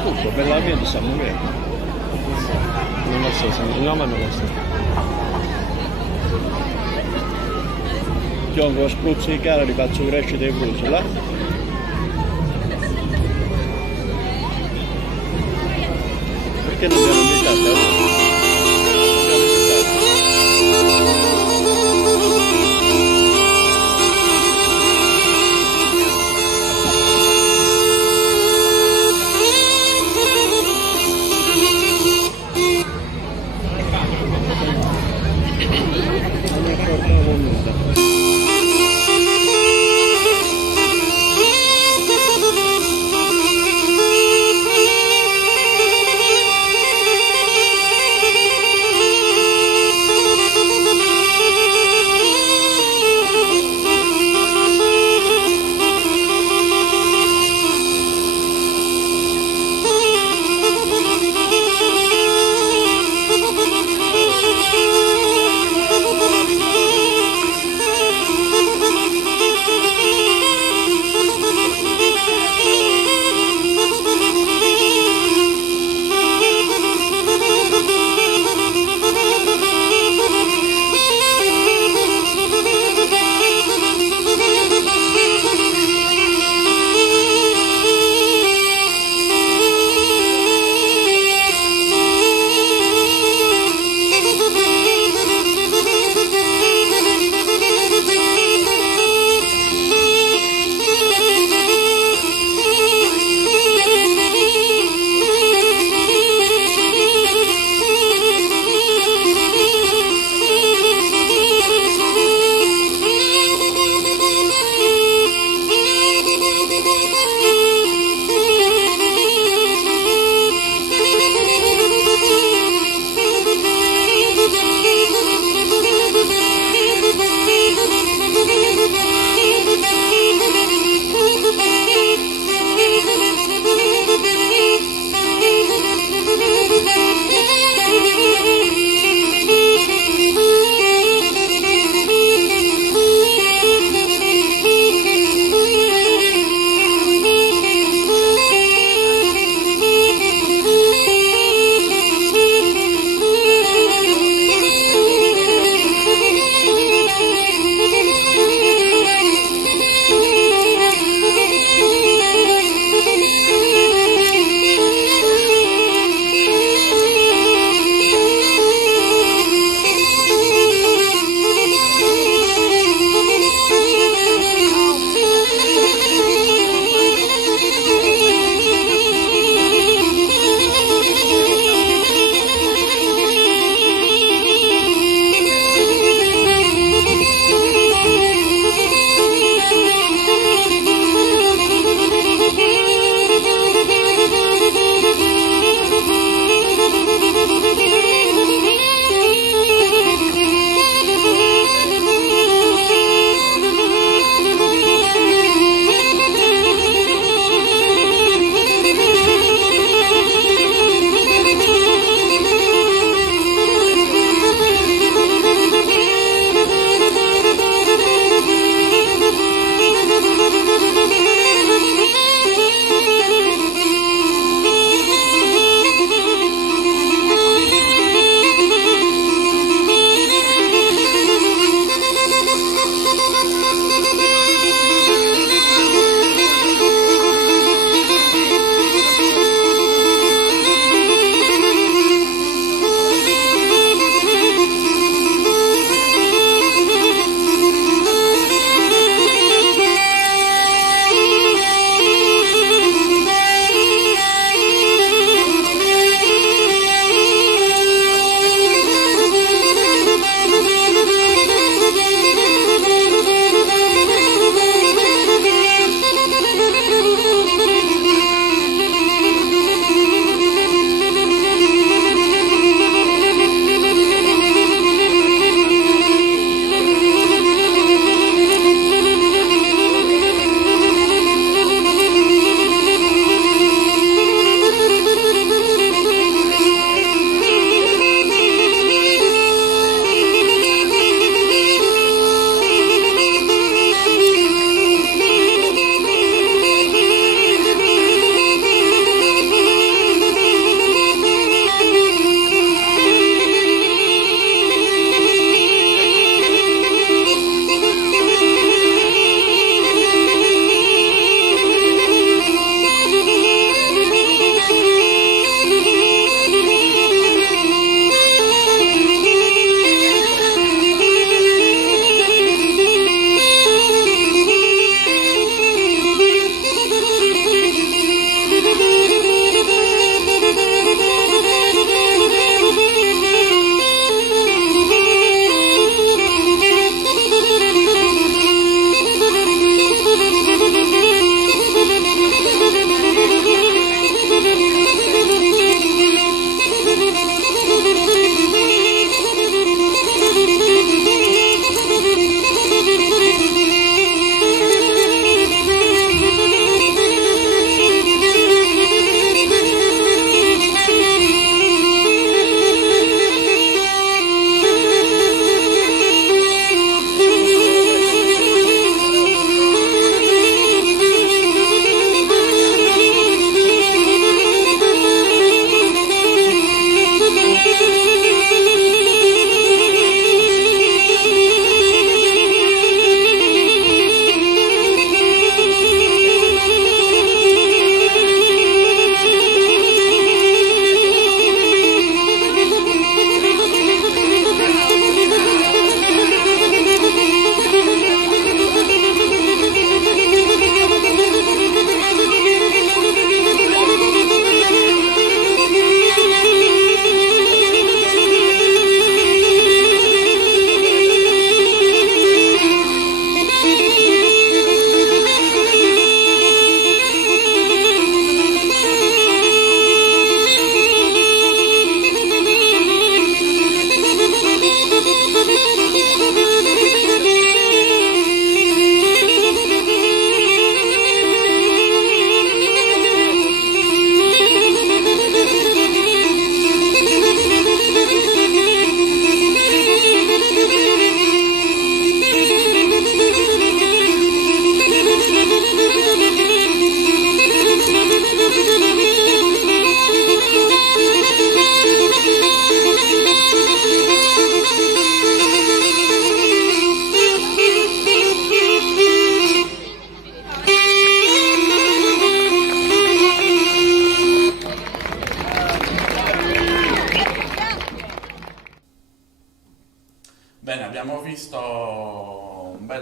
Tutto, bella mia di Samuele. Non lo so, il nome non lo so. Io con spruzzo di cara li faccio crescere dei bruci, là? Perché non abbiamo invitato?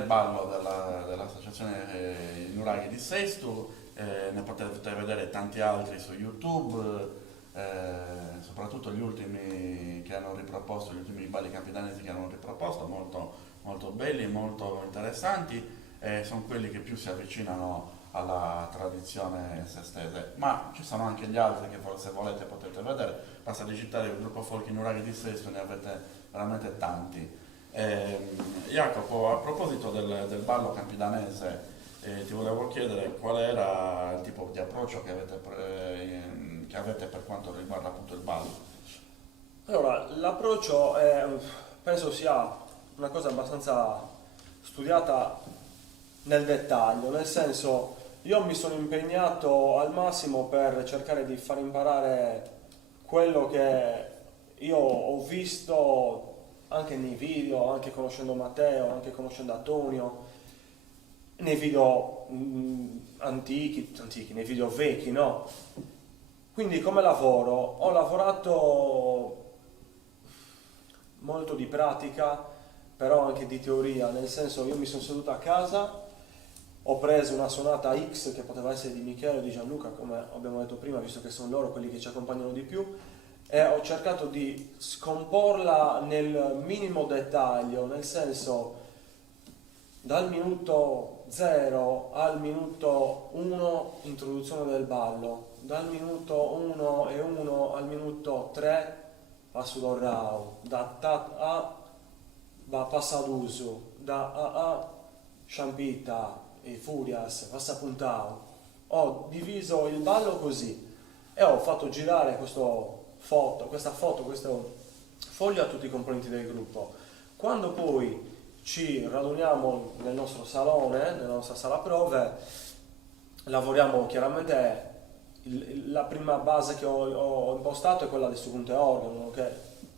ballo dell'associazione Nuraghi di Sesto, ne potete vedere tanti altri su YouTube, soprattutto gli ultimi che hanno riproposto, gli ultimi balli capitanesi che hanno riproposto, molto, molto belli, molto interessanti, e sono quelli che più si avvicinano alla tradizione sestese. Ma ci sono anche gli altri che se volete potete vedere, basta digitare il gruppo folk Nuraghi di Sesto, ne avete veramente tanti. Jacopo, a proposito del ballo campidanese, ti volevo chiedere qual era il tipo di approccio che avete per quanto riguarda appunto il ballo. Allora, l'approccio penso sia una cosa abbastanza studiata nel dettaglio, nel senso, io mi sono impegnato al massimo per cercare di far imparare quello che io ho visto anche nei video, anche conoscendo Matteo, anche conoscendo Antonio, nei video antichi, nei video vecchi, no? Quindi come lavoro? Ho lavorato molto di pratica, però anche di teoria, nel senso io mi sono seduto a casa, ho preso una sonata X che poteva essere di Michele o di Gianluca, come abbiamo detto prima, visto che sono loro quelli che ci accompagnano di più, e ho cercato di scomporla nel minimo dettaglio, nel senso dal minuto 0 al minuto 1 introduzione del ballo, dal minuto 1 e 1 al minuto 3 passo do rau, da ta a va passaduso, da a sciampita e furias, passa puntao. Ho diviso il ballo così e ho fatto girare questo foglio a tutti i componenti del gruppo. Quando poi ci raduniamo nel nostro salone, nella nostra sala prove, lavoriamo chiaramente. La prima base che ho impostato è quella del suo punto organo, che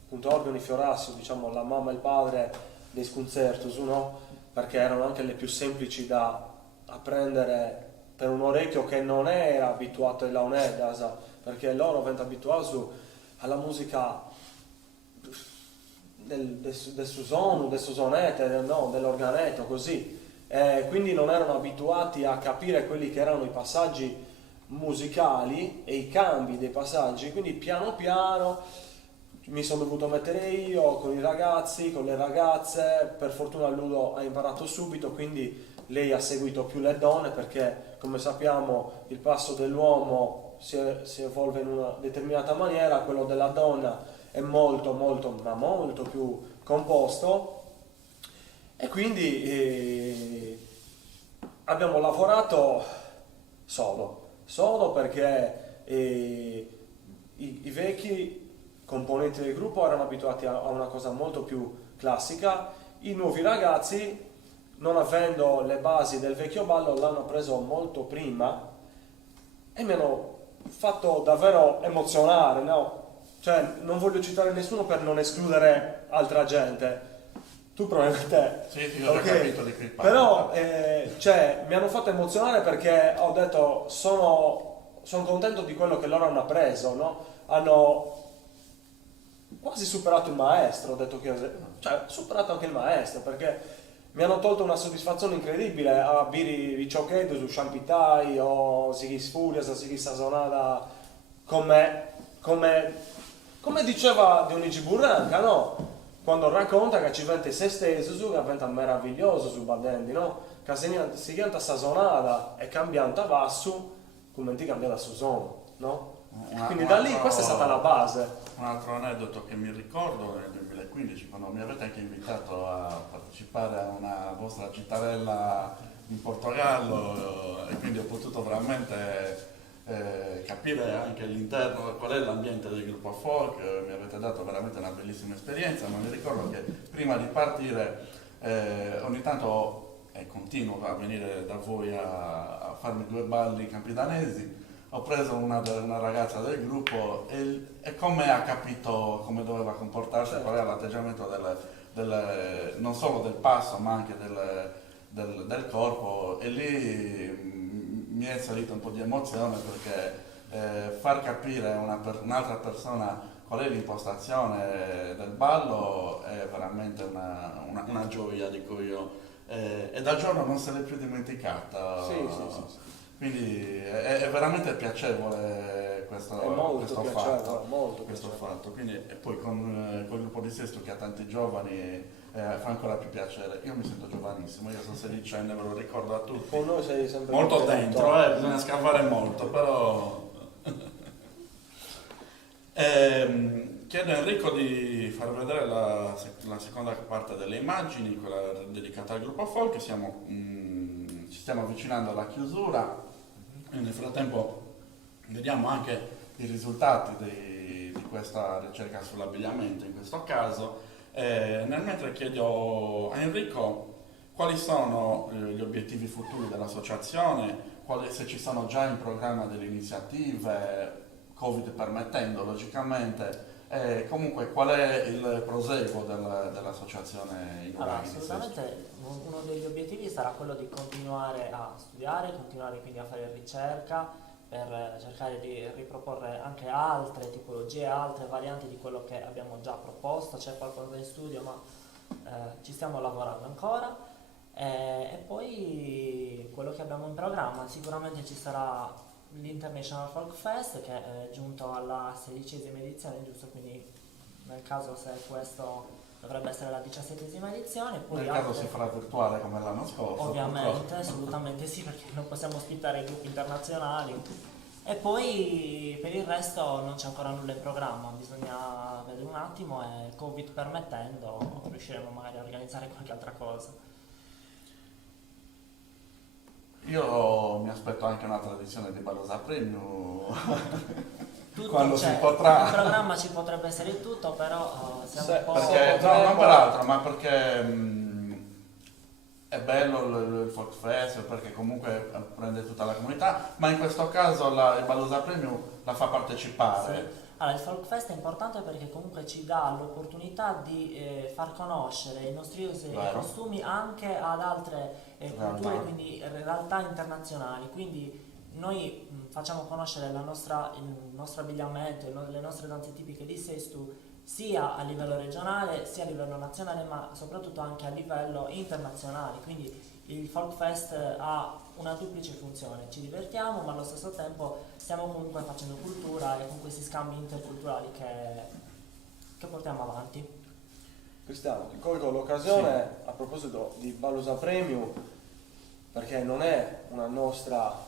punto organo fiorassio, diciamo la mamma e il padre dei sconcertos, no? Perché erano anche le più semplici da apprendere per un orecchio che non era abituato alla Launedas, perché loro vengono abituati alla musica del susonu, del susonete, no, dell'organetto, così. Quindi non erano abituati a capire quelli che erano i passaggi musicali e i cambi dei passaggi, quindi piano piano mi sono dovuto mettere io con i ragazzi, con le ragazze. Per fortuna Ludo ha imparato subito, quindi lei ha seguito più le donne, perché come sappiamo il passo dell'uomo si evolve in una determinata maniera, quello della donna è molto più composto, e quindi abbiamo lavorato sodo perché i vecchi componenti del gruppo erano abituati a una cosa molto più classica, i nuovi ragazzi, non avendo le basi del vecchio ballo, l'hanno preso molto prima e mi hanno fatto davvero emozionare, no? Cioè, non voglio citare nessuno per non escludere altra gente. Tu probabilmente... Sì, ho capito di chi parli. Però, cioè, mi hanno fatto emozionare perché ho detto, sono contento di quello che loro hanno appreso, no? Hanno quasi superato il maestro, ho detto cioè, superato anche il maestro, perché mi hanno tolto una soddisfazione incredibile a biri ricciocchedo su Champitai o Sigis Furias o Sigis Sazonada, come diceva Dionigi Burranca, no? Quando racconta che ci vente se stesso, che diventa meraviglioso su Badendi, no? Che si chiama Sazonada e cambianta Vassu, come ti cambiata su Sono, no? Quindi da lì questa è stata la base. Un altro aneddoto che mi ricordo nel 2015, quando mi avete anche invitato a partecipare a una vostra cittadella in Portogallo, e quindi ho potuto veramente capire anche all'interno qual è l'ambiente del gruppo folk. Mi avete dato veramente una bellissima esperienza, ma mi ricordo che prima di partire ogni tanto continuo a venire da voi a farmi 2 balli campidanesi. Ho preso una ragazza del gruppo e come ha capito come doveva comportarsi, qual era l'atteggiamento non solo del passo ma anche del corpo, e lì mi è salita un po' di emozione, perché far capire a un'altra persona qual è l'impostazione del ballo è veramente una gioia di cui io e dal giorno non se l'è più dimenticata. Sì. Quindi è veramente piacevole questo, È molto questo piacevole, fatto. molto Questo piacevole. fatto. Quindi, e poi con il gruppo di Sesto che ha tanti giovani fa ancora più piacere. Io mi sento giovanissimo, io sono sedicenne, ve lo ricordo a tutti. Con noi sei sempre Molto dentro, dentro. bisogna scavare molto, però... chiedo a Enrico di far vedere la seconda parte delle immagini, quella dedicata al gruppo folk. Ci stiamo avvicinando alla chiusura e nel frattempo vediamo anche i risultati di questa ricerca sull'abbigliamento in questo caso. Nel mentre chiedo a Enrico quali sono gli obiettivi futuri dell'associazione, se ci sono già in programma delle iniziative, Covid permettendo logicamente, comunque qual è il proseguo dell'associazione in Allora, Uraghi di Sesto? assolutamente uno degli obiettivi sarà quello di continuare a studiare, continuare quindi a fare ricerca per cercare di riproporre anche altre tipologie, altre varianti di quello che abbiamo già proposto. C'è qualcosa in studio, ma ci stiamo lavorando ancora. E poi quello che abbiamo in programma, sicuramente ci sarà l'International Folk Fest che è giunto alla 16ª edizione, giusto? Quindi nel caso, se questo dovrebbe essere la 17ª edizione, poi Nel caso si farà virtuale come l'anno scorso. ovviamente, purtroppo. assolutamente sì, perché non possiamo ospitare i gruppi internazionali. E poi per il resto non c'è ancora nulla in programma, bisogna vedere un attimo e Covid permettendo riusciremo magari a organizzare qualche altra cosa. Io mi aspetto anche una tradizione di Balosa Premium Tutto quando c'è, si potrà. in programma ci potrebbe essere il tutto, però siamo un po'... Perché, no, non per altro, ma perché è bello il Folk Fest, perché comunque prende tutta la comunità, ma in questo caso il Balosa Premium la fa partecipare. Sì. Allora, il Folk Fest è importante perché comunque ci dà l'opportunità di far conoscere i nostri usi e Vero. costumi anche ad altre culture, Realtà. quindi realtà internazionali. Quindi noi facciamo conoscere il nostro abbigliamento, le nostre danze tipiche di Sesto sia a livello regionale, sia a livello nazionale, ma soprattutto anche a livello internazionale. Quindi il Folk Fest ha una duplice funzione: ci divertiamo, ma allo stesso tempo stiamo comunque facendo cultura e con questi scambi interculturali che portiamo avanti. Cristiano, ti colgo l'occasione a proposito di Balosa Premium, perché non è una nostra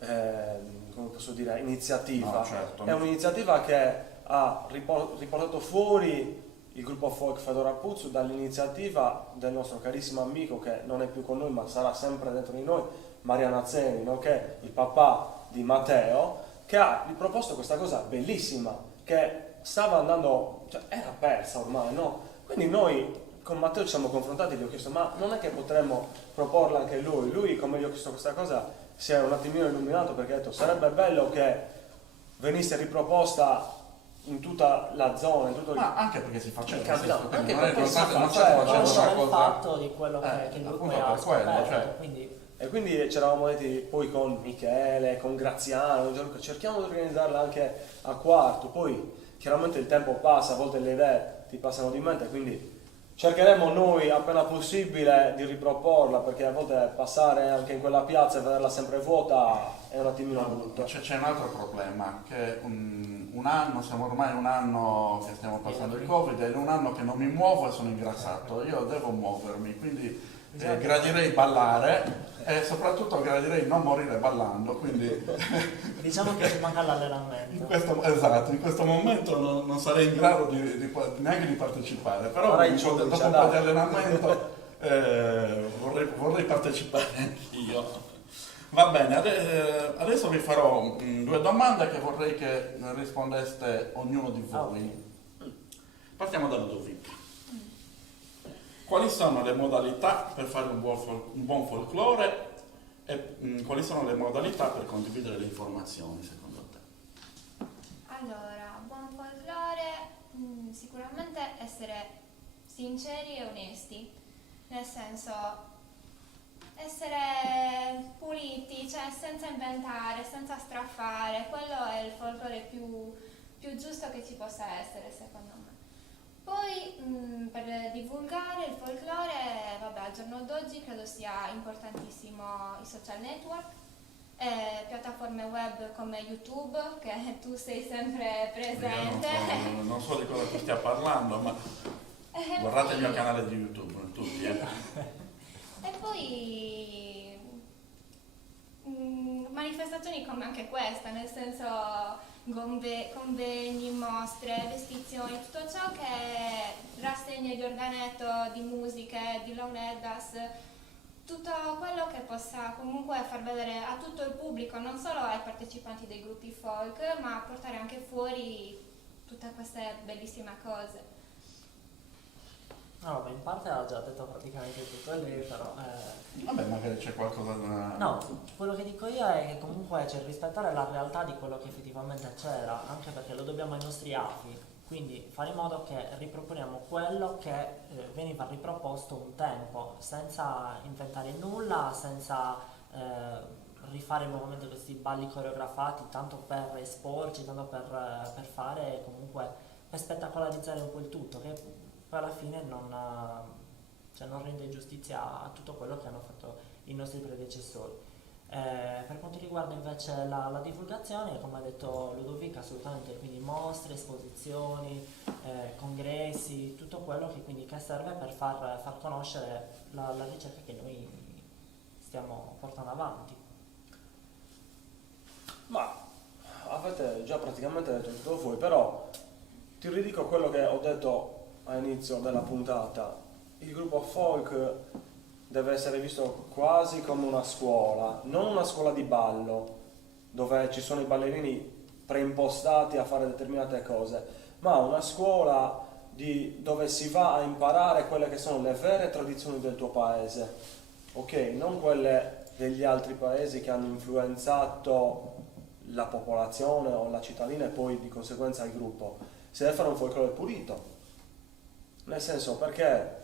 come posso dire, iniziativa, No, certo. è un'iniziativa che ha riportato fuori il gruppo folk Fedora Puzzu dall'iniziativa del nostro carissimo amico, che non è più con noi ma sarà sempre dentro di noi, Mariano Azzeni, nonché il papà di Matteo, che ha riproposto questa cosa bellissima che stava andando, cioè era persa ormai, no? Quindi noi con Matteo ci siamo confrontati e gli ho chiesto: ma non è che potremmo proporla anche lui? Lui, come gli ho chiesto questa cosa, si è un attimino illuminato, perché ha detto: sarebbe bello che venisse riproposta in tutta la zona, in tutto il... Ma anche perché si faceva, Capito, anche non è perché si non faceva, facendo una Conoscere il cosa. fatto di quello che il gruppo appunto ha per quello, scoperto, cioè. quindi E quindi ci eravamo detti poi con Michele, con Graziano, Gianluca, cerchiamo di organizzarla anche a Quarto. Poi chiaramente il tempo passa, a volte le idee ti passano di mente, quindi cercheremo noi appena possibile di riproporla, perché a volte passare anche in quella piazza e vederla sempre vuota è un attimino brutto. C'è un altro problema, che un anno, siamo ormai un anno che stiamo passando il Covid, ed è un anno che non mi muovo e sono ingrassato. Io devo muovermi, quindi gradirei ballare e soprattutto gradirei non morire ballando, quindi diciamo che ci manca l'allenamento. in questo momento non sarei in grado neanche di partecipare, però Farai dopo un po' ciuccia, di dai. allenamento vorrei partecipare anch'io. Va bene, adesso vi farò due domande che vorrei che rispondeste ognuno di voi. Partiamo da Ludovic. Quali sono le modalità per fare un buon folklore e quali sono le modalità per condividere le informazioni secondo te? Allora, buon folklore, sicuramente essere sinceri e onesti, nel senso essere puliti, cioè senza inventare, senza straffare. Quello è il folklore più giusto che ci possa essere, secondo me. Poi per divulgare il folklore, vabbè, al giorno d'oggi credo sia importantissimo i social network, piattaforme web come YouTube, che tu sei sempre presente. Io non so di cosa tu stia parlando, ma guardate il mio canale di YouTube, tutti. E poi manifestazioni come anche questa, nel senso convegni, mostre, vestizioni, tutto ciò che rassegne di organetto, di musiche, di Launeddas, tutto quello che possa comunque far vedere a tutto il pubblico, non solo ai partecipanti dei gruppi folk, ma portare anche fuori tutte queste bellissime cose. No, vabbè, in parte ha già detto praticamente tutto lei, però... Vabbè, magari c'è qualcosa da... No, quello che dico io è che comunque c'è rispettare la realtà di quello che effettivamente c'era, anche perché lo dobbiamo ai nostri avi, quindi fare in modo che riproponiamo quello che veniva riproposto un tempo, senza inventare nulla, senza rifare nuovamente questi balli coreografati, tanto per esporci, tanto per fare comunque, per spettacolarizzare un po' il tutto, che poi alla fine non rende giustizia a tutto quello che hanno fatto i nostri predecessori. Per quanto riguarda invece la divulgazione, come ha detto Ludovica, assolutamente, quindi mostre, esposizioni, congressi, tutto quello che serve per far conoscere la ricerca che noi stiamo portando avanti. Ma avete già praticamente detto tutto voi, però ti ridico quello che ho detto all'inizio della puntata. Il gruppo folk deve essere visto quasi come una scuola, non una scuola di ballo dove ci sono i ballerini preimpostati a fare determinate cose, ma una scuola dove si va a imparare quelle che sono le vere tradizioni del tuo paese, ok? Non quelle degli altri paesi che hanno influenzato la popolazione o la cittadina e poi di conseguenza il gruppo. Si deve fare un folklore pulito. Nel senso, perché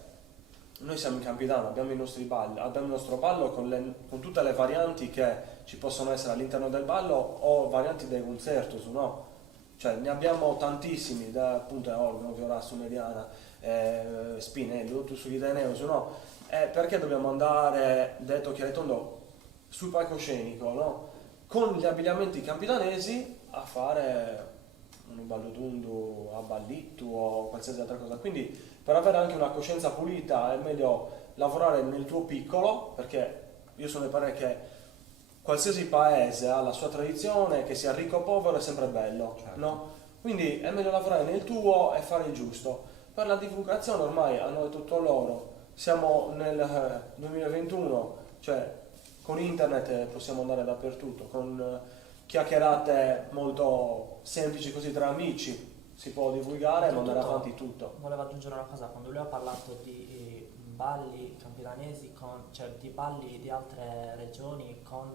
noi siamo in Campidano, abbiamo i nostri balli, abbiamo il nostro ballo con tutte le varianti che ci possono essere all'interno del ballo o varianti dei concertos, no? Cioè ne abbiamo tantissimi, da appunto Organo, Fiorasso, Mediana, Spinelli, tutto sugli Idaneus, no? Perché dobbiamo andare, detto chiaro e tondo, sul palcoscenico, no? Con gli abbigliamenti campidanesi a fare un ballotundu a ballittu o qualsiasi altra cosa. Quindi per avere anche una coscienza pulita è meglio lavorare nel tuo piccolo, perché io sono del parere che qualsiasi paese ha la sua tradizione, che sia ricco o povero è sempre bello, certo. No? Quindi è meglio lavorare nel tuo e fare il giusto. Per la divulgazione ormai hanno detto loro, siamo nel 2021, cioè con internet possiamo andare dappertutto, con chiacchierate molto semplici così tra amici si può divulgare e mandare avanti tutto. Volevo aggiungere una cosa, quando lui ha parlato di balli campidanesi, cioè di balli di altre regioni con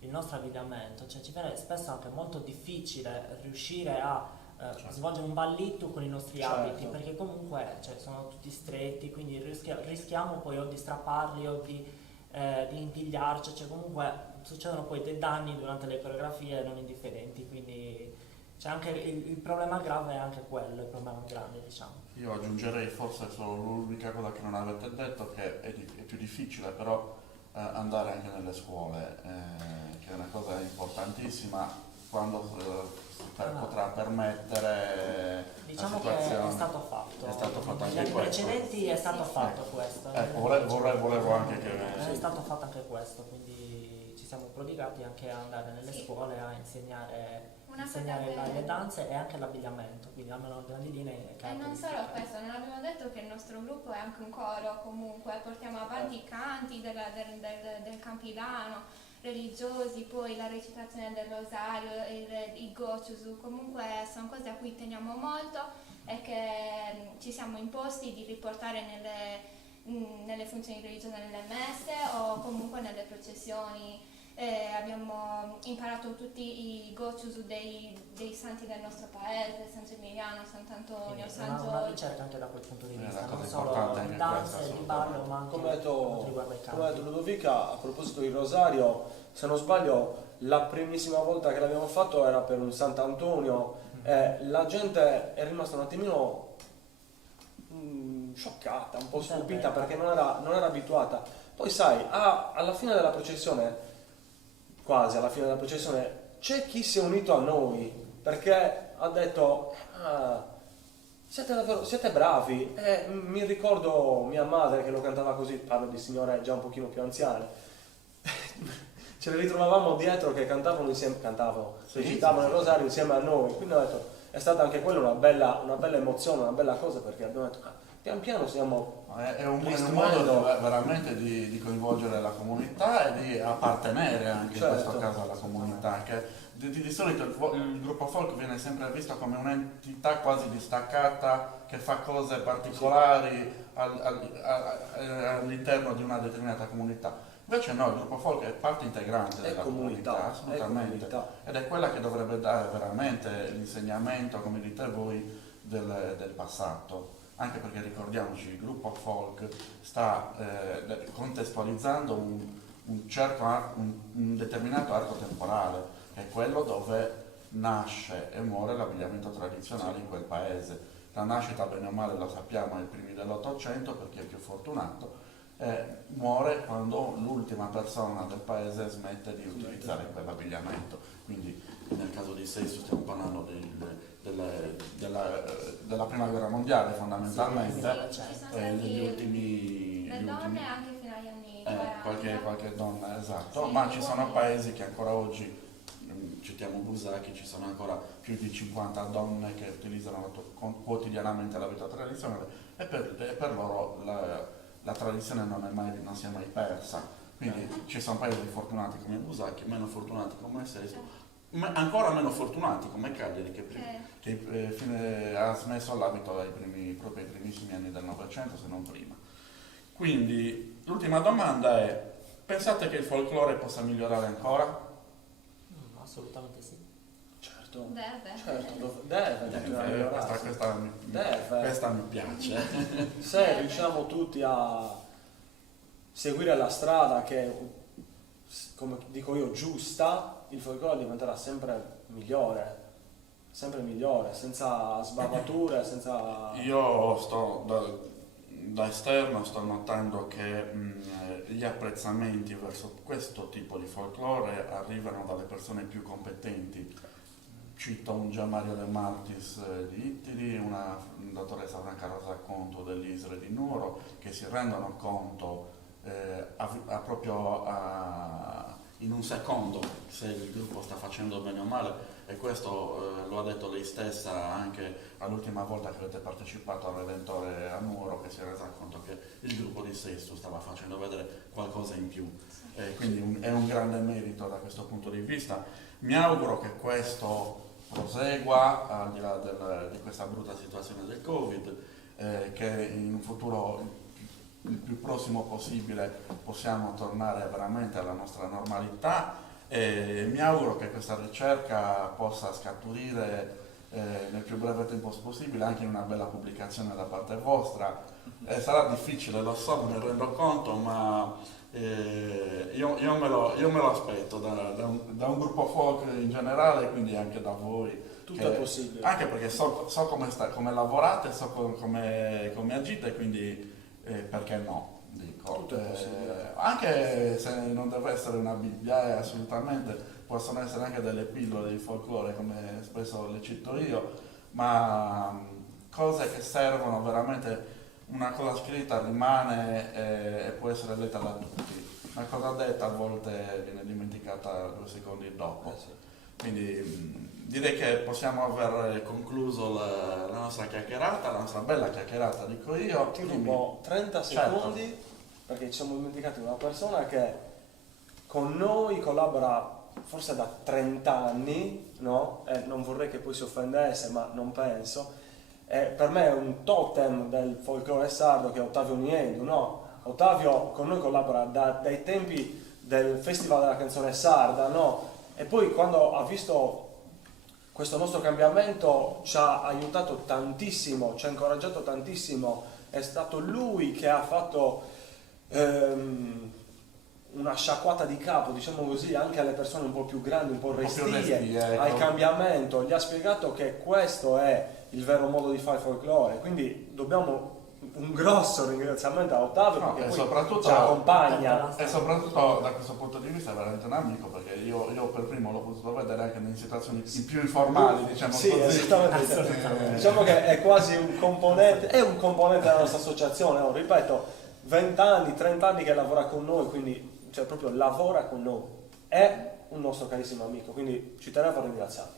il nostro abbigliamento, cioè ci viene spesso anche molto difficile riuscire a svolgere un ballitto con i nostri abiti, perché comunque sono tutti stretti, quindi rischiamo poi o di strapparli o di impigliarci, cioè comunque succedono poi dei danni durante le coreografie non indifferenti, quindi c'è anche il problema grave è anche quello, il problema grande, diciamo. Io aggiungerei forse solo l'unica cosa che non avete detto, che è più difficile però andare anche nelle scuole, che è una cosa importantissima quando potrà permettere, diciamo che è stato fatto. È stato fatto anche negli questo. precedenti è stato fatto questo. Volevo anche che... È stato fatto anche questo, quindi ci siamo prodigati anche a andare nelle scuole a insegnare le danze e anche l'abbigliamento, quindi almeno grandi linee. E non solo questo, non abbiamo detto che il nostro gruppo è anche un coro, comunque portiamo avanti i canti del Campidano, religiosi, poi la recitazione del rosario, il gochusu, comunque sono cose a cui teniamo molto e che ci siamo imposti di riportare nelle funzioni religiose, nelle messe o comunque nelle processioni. Abbiamo imparato tutti i gochusu dei santi del nostro paese, San Gemiliano, Sant'Antonio, San Giorgio. Una ricerca anche da quel punto di vista, non solo di danze, di ballo, ma anche come ha detto riguarda Ludovica, a proposito di rosario, se non sbaglio la primissima volta che l'abbiamo fatto era per un Sant'Antonio e la gente è rimasta un attimino scioccata, un po' stupita perché non era abituata. Poi sai, alla fine della processione, quasi alla fine della processione, c'è chi si è unito a noi perché ha detto siete bravi. Mi ricordo mia madre che lo cantava così, parlo di signore già un pochino più anziane. Ce le ritrovavamo dietro che cantavano insieme, recitavano il rosario insieme a noi, quindi ho detto è stata anche quella una bella emozione, una bella cosa, perché abbiamo detto pian piano stiamo è un modo veramente di coinvolgere la comunità e di appartenere anche in questo caso alla comunità, che di solito il gruppo folk viene sempre visto come un'entità quasi distaccata che fa cose particolari all'interno di una determinata comunità. Invece no, il gruppo folk è parte integrante della comunità, assolutamente, ed è quella che dovrebbe dare veramente l'insegnamento, come dite voi, del passato, anche perché ricordiamoci, il gruppo folk sta contestualizzando un determinato arco temporale, che è quello dove nasce e muore l'abbigliamento tradizionale in quel paese. La nascita, bene o male, lo sappiamo, ai primi dell'800, per chi è più fortunato, muore quando l'ultima persona del paese smette di utilizzare quell'abbigliamento. Quindi nel caso di Sesto stiamo parlando della prima guerra mondiale, fondamentalmente, degli ultimi le donne anche fino agli anni 40. qualche donna, esatto, sì, ma ci sono paesi che ancora oggi, citiamo Busaki, ci sono ancora più di 50 donne che utilizzano quotidianamente l'abito tradizionale, e per loro la tradizione non si è mai persa. Quindi ci sono paesi fortunati come Busaki, meno fortunati come Sesto, ancora meno fortunati come Cagliari, che ha smesso l'abito proprio ai primissimi anni del Novecento, se non prima. Quindi l'ultima domanda è: pensate che il folklore possa migliorare ancora? Assolutamente sì. Certo, Deve. Questa mi piace. Se riusciamo tutti a seguire la strada che, come dico io, giusta, il folklore diventerà sempre migliore, senza sbavature, senza... Io da esterno sto notando che gli apprezzamenti verso questo tipo di folklore arrivano dalle persone più competenti. Cito un Gianmario De Martis di Ittiri, una dottoressa Franca Rosa Conto dell'ISRE di Nuoro, che si rendono conto in un secondo se il gruppo sta facendo bene o male, e questo lo ha detto lei stessa anche all'ultima volta che avete partecipato al Redentore a Nuoro, che si è resa conto che il gruppo di Sesto stava facendo vedere qualcosa in più, quindi è un grande merito da questo punto di vista. Mi auguro che questo prosegua al di là di questa brutta situazione del Covid, che in un futuro il più prossimo possibile possiamo tornare veramente alla nostra normalità, e mi auguro che questa ricerca possa scaturire nel più breve tempo possibile anche in una bella pubblicazione da parte vostra. Sarà difficile, lo so, me ne rendo conto, ma io me lo aspetto da un gruppo folk in generale, quindi anche da voi. Tutto è possibile. Anche perché so come lavorate, so come agite, quindi perché no? Dico, tutto è possibile. Anche se non deve essere una Bibbia, assolutamente, possono essere anche delle pillole di folklore, come spesso le cito io, ma cose che servono veramente. Una cosa scritta rimane e può essere letta da tutti, una cosa detta a volte viene dimenticata 2 secondi dopo. Quindi direi che possiamo aver concluso la nostra chiacchierata, la nostra bella chiacchierata, dico io. Ti rubo 30 secondi, perché ci siamo dimenticati una persona che con noi collabora forse da 30 anni, no? Non vorrei che poi si offendesse, ma non penso. Per me è un totem del folklore sardo, che è Ottavio Niedu, no? Ottavio con noi collabora dai tempi del Festival della Canzone Sarda, no? E poi quando ha visto questo nostro cambiamento ci ha aiutato tantissimo, ci ha incoraggiato tantissimo, è stato lui che ha fatto una sciacquata di capo, diciamo così, anche alle persone un po' più grandi, un po' restie, al cambiamento, gli ha spiegato che questo è il vero modo di fare folklore, quindi dobbiamo un grosso ringraziamento a Ottavio, No, perché e poi soprattutto- ci accompagna. E soprattutto da questo punto di vista è veramente un amico, perché io per primo l'ho potuto vedere anche in situazioni più informali, diciamo Sì, così. esattamente. Diciamo che è quasi un componente della nostra associazione, ripeto, 20 anni, 30 anni che lavora con noi, quindi cioè proprio lavora con noi, è un nostro carissimo amico, quindi ci tenevo a ringraziarlo.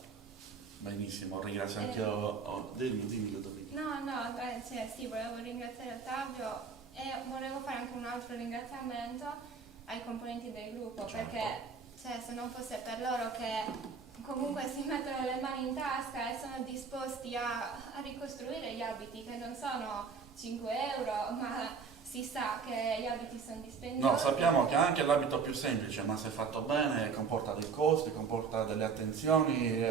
Benissimo, ringrazio anche io. Dimmi Ludovico. No, grazie, sì, volevo ringraziare Ottavio e volevo fare anche un altro ringraziamento ai componenti del gruppo, Certo. perché se non fosse per loro che comunque si mettono le mani in tasca e sono disposti a ricostruire gli abiti, che non sono 5 euro, ma si sa che gli abiti sono dispendiosi. No, sappiamo che anche l'abito più semplice, ma se fatto bene, comporta dei costi, comporta delle attenzioni.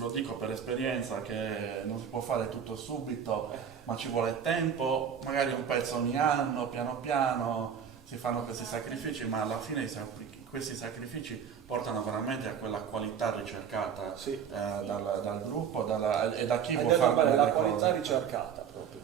Lo dico per esperienza che non si può fare tutto subito, ma ci vuole tempo, magari un pezzo ogni anno, piano piano si fanno questi sacrifici, ma alla fine questi sacrifici portano veramente a quella qualità ricercata Sì. dal gruppo e da chi Hai vuole detto fare bene, delle la qualità cose. ricercata proprio.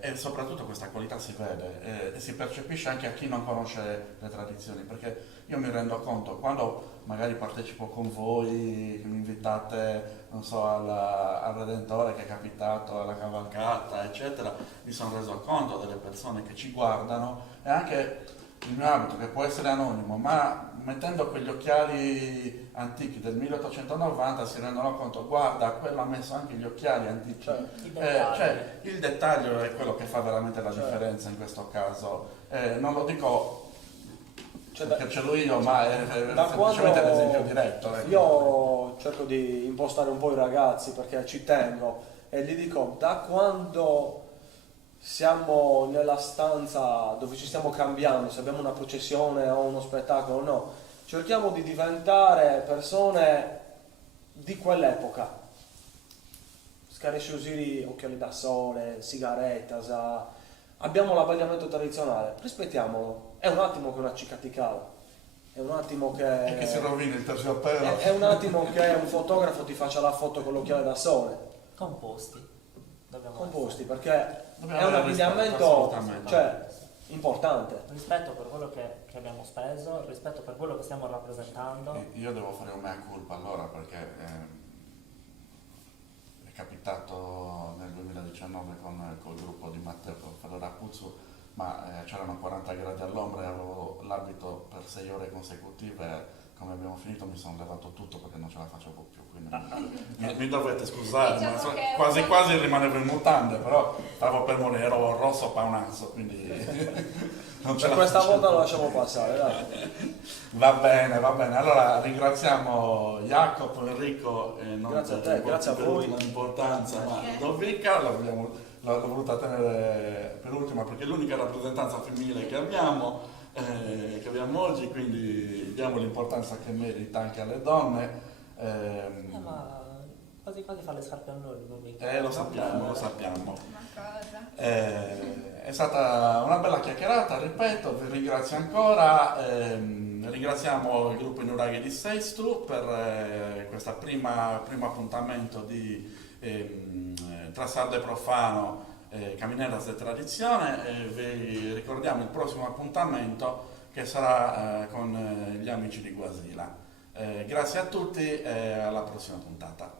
E soprattutto questa qualità si vede e si percepisce anche a chi non conosce le tradizioni, perché io mi rendo conto quando magari partecipo con voi, che mi invitate, non so, al Redentore che è capitato, alla cavalcata, eccetera, mi sono reso conto delle persone che ci guardano e anche il mio abito, che può essere anonimo, ma mettendo quegli occhiali antichi del 1890 si rendono conto, guarda, quello ha messo anche gli occhiali antichi. Cioè, il dettaglio è quello che fa veramente la differenza in questo caso. Non lo dico perché ce l'ho io, ma è semplicemente l'esempio diretto. Ecco. Io cerco di impostare un po' i ragazzi perché ci tengo e gli dico, da quando siamo nella stanza dove ci stiamo cambiando, se abbiamo una processione o uno spettacolo o no, cerchiamo di diventare persone di quell'epoca. Scaresciusiri, occhiali da sole, sigaretta, abbiamo l'abbigliamento tradizionale, rispettiamolo. È un attimo che una cicca cala, è un attimo che... E che si rovina il terziopelo. È un attimo che un fotografo ti faccia la foto con l'occhiale da sole. Composti. Composti, perché Dobbiamo è un avere rispetto, abbigliamento assolutamente. cioè, importante. Rispetto per quello che abbiamo speso, rispetto per quello che stiamo rappresentando. Io devo fare un mea culpa allora, perché è capitato nel 2019 col gruppo di Matteo, con Federa Puzzu, ma c'erano 40 gradi all'ombra e avevo l'abito per 6 ore consecutive. Come abbiamo finito mi sono levato tutto perché non ce la facevo più, quindi mi dovete scusare, Diciamo ma che quasi quasi rimanevo in mutande, però stavo per morire, ero rosso paonazzo, quindi non ce Per la questa facevo. volta lo lasciamo passare, dai. Va bene, allora ringraziamo Jacopo, Enrico e non Grazie a te, grazie a per voi. ultima importanza, ma Dovica l'ho voluta tenere per ultima perché è l'unica rappresentanza femminile che abbiamo oggi, quindi diamo l'importanza che merita anche alle donne. Ma quasi quasi fa le scarpe a noi, Lo sappiamo. Ma cosa? È stata una bella chiacchierata, ripeto, vi ringrazio ancora, ringraziamo il gruppo Inuraghi di Seistu per questo primo appuntamento di tra sardo e profano, Camineras de Tradizione, e vi ricordiamo il prossimo appuntamento che sarà con gli amici di Guasila. Grazie a tutti e alla prossima puntata.